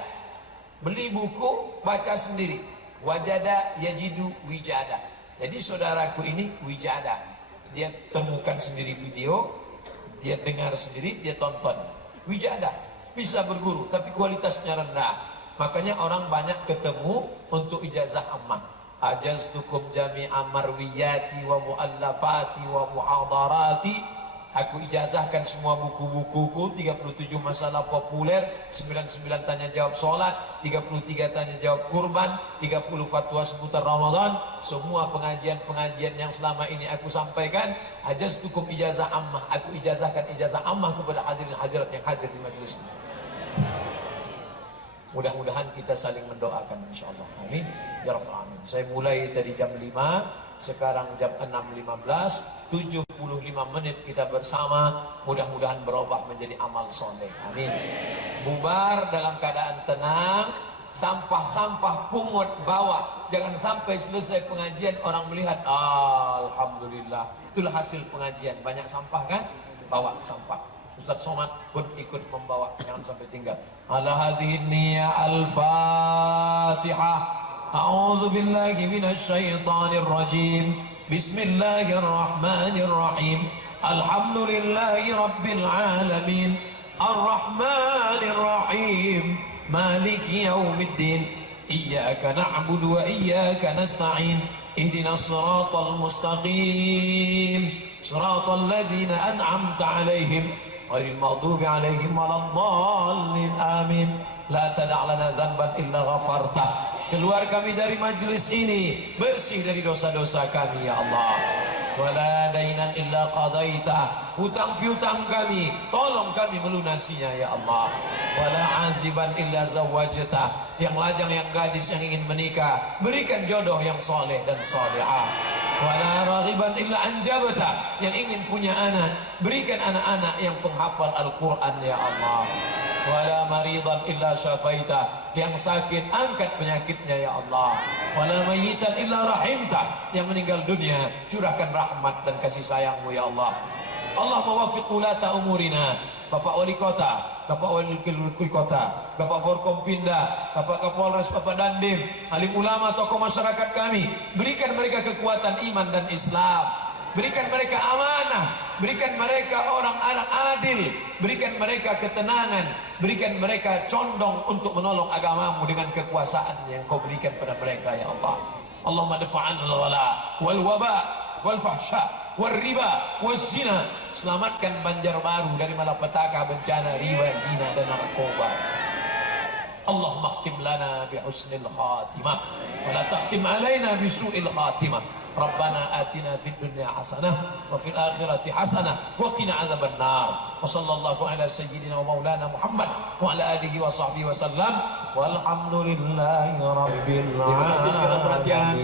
beli buku baca sendiri, wajada yajidu wijadah. Jadi saudaraku ini wijadah, dia temukan sendiri video, dia dengar sendiri, dia tonton. Wijadah bisa berguru tapi kualitasnya rendah. Makanya orang banyak ketemu untuk ijazah ammah. Ajaztukum jami'a marwiyati wa muallafati wa mu'adarati Aku ijazahkan semua buku-bukuku, 37 masalah populer, 99 tanya jawab sholat, 33 tanya jawab kurban, 30 fatwa seputar Ramadan. Semua pengajian-pengajian yang selama ini aku sampaikan, ajaztukum ijazah ammah. Aku ijazahkan ijazah ammah kepada hadirin hadirat yang hadir di majelis ini. Mudah-mudahan kita saling mendoakan insyaallah. Amin. Ya rabbal alamin. Saya mulai tadi jam 5, sekarang jam 6.15, 75 menit kita bersama. Mudah-mudahan berubah menjadi amal soleh. Amin. Bubar dalam keadaan tenang. Sampah-sampah pungut bawa. Jangan sampai selesai pengajian orang melihat, alhamdulillah, itulah hasil pengajian. Banyak sampah kan? Bawa sampah. Ustaz Somad pun ikut membawa, jangan sampai tinggal. Ala hadhihi niyyah al-Fatihah. A'udzu billahi minasy syaithanir rajim. Bismillahirrahmanirrahim. Alhamdulillahi rabbil alamin. Arrahmanir rahim. Maliki yaumiddin. Iyyaka na'budu wa iyyaka nasta'in. Ihdinas siratal mustaqim. Siratal ladzina an'amta 'alaihim ghairil maghdubi 'alaihim waladdallin. Amin. La tada' lana dzanban illa ghafartah. Keluar kami dari majlis ini bersih dari dosa-dosa kami ya Allah. Wala dainan illa qadaita. Hutang piutang kami tolong kami melunasinya ya Allah. Wala aziban illa zawwajta. Yang lajang, yang gadis yang ingin menikah, berikan jodoh yang soleh dan solehah. Wala raghiban illa anjabta. Yang ingin punya anak, berikan anak-anak yang penghafal Al-Quran ya Allah. Wala maridan illa syafaita. Yang sakit angkat penyakitnya ya Allah. Wala mayyitan illa rahimta. Yang meninggal dunia curahkan rahmat dan kasih sayangmu ya Allah. Allah mawafiq ulata umurina. Bapak Wali Kota, Bapak Wali Kota, Bapak Forkompinda, Bapak Kapolres, Bapak Dandim, alim ulama, tokoh masyarakat kami, berikan mereka kekuatan iman dan Islam, berikan mereka amanah, berikan mereka orang anak adil, berikan mereka ketenangan, berikan mereka condong untuk menolong agamamu dengan kekuasaan yang kau berikan pada mereka ya Allah. Allahumma dafa'an al-ghala wal waba wal fahsya wal riba wal zina. Selamatkan Banjarbaru dari malapetaka bencana riba, zina dan narkoba. Allahumma khtim lana bi husnil khatimah wa la takhtim alaina bi su'il khatimah. Rabbana atina fid dunya hasanah wa fil akhirati hasanah wa qina adzaban nar. Wa sallallahu ala sayyidina wa maulana Muhammad wa ala alihi wa sahbihi wasallam. Walhamdulillahi rabbil alamin. Terima kasih segala perhatian.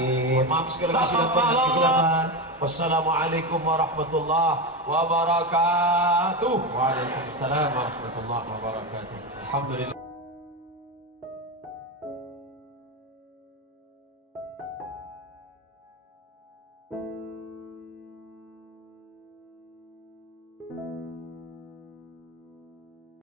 Maaf segala kesilapan. Wassalamualaikum warahmatullahi wabarakatuh. Waalaikumsalam warahmatullahi wabarakatuh. Alhamdulillah.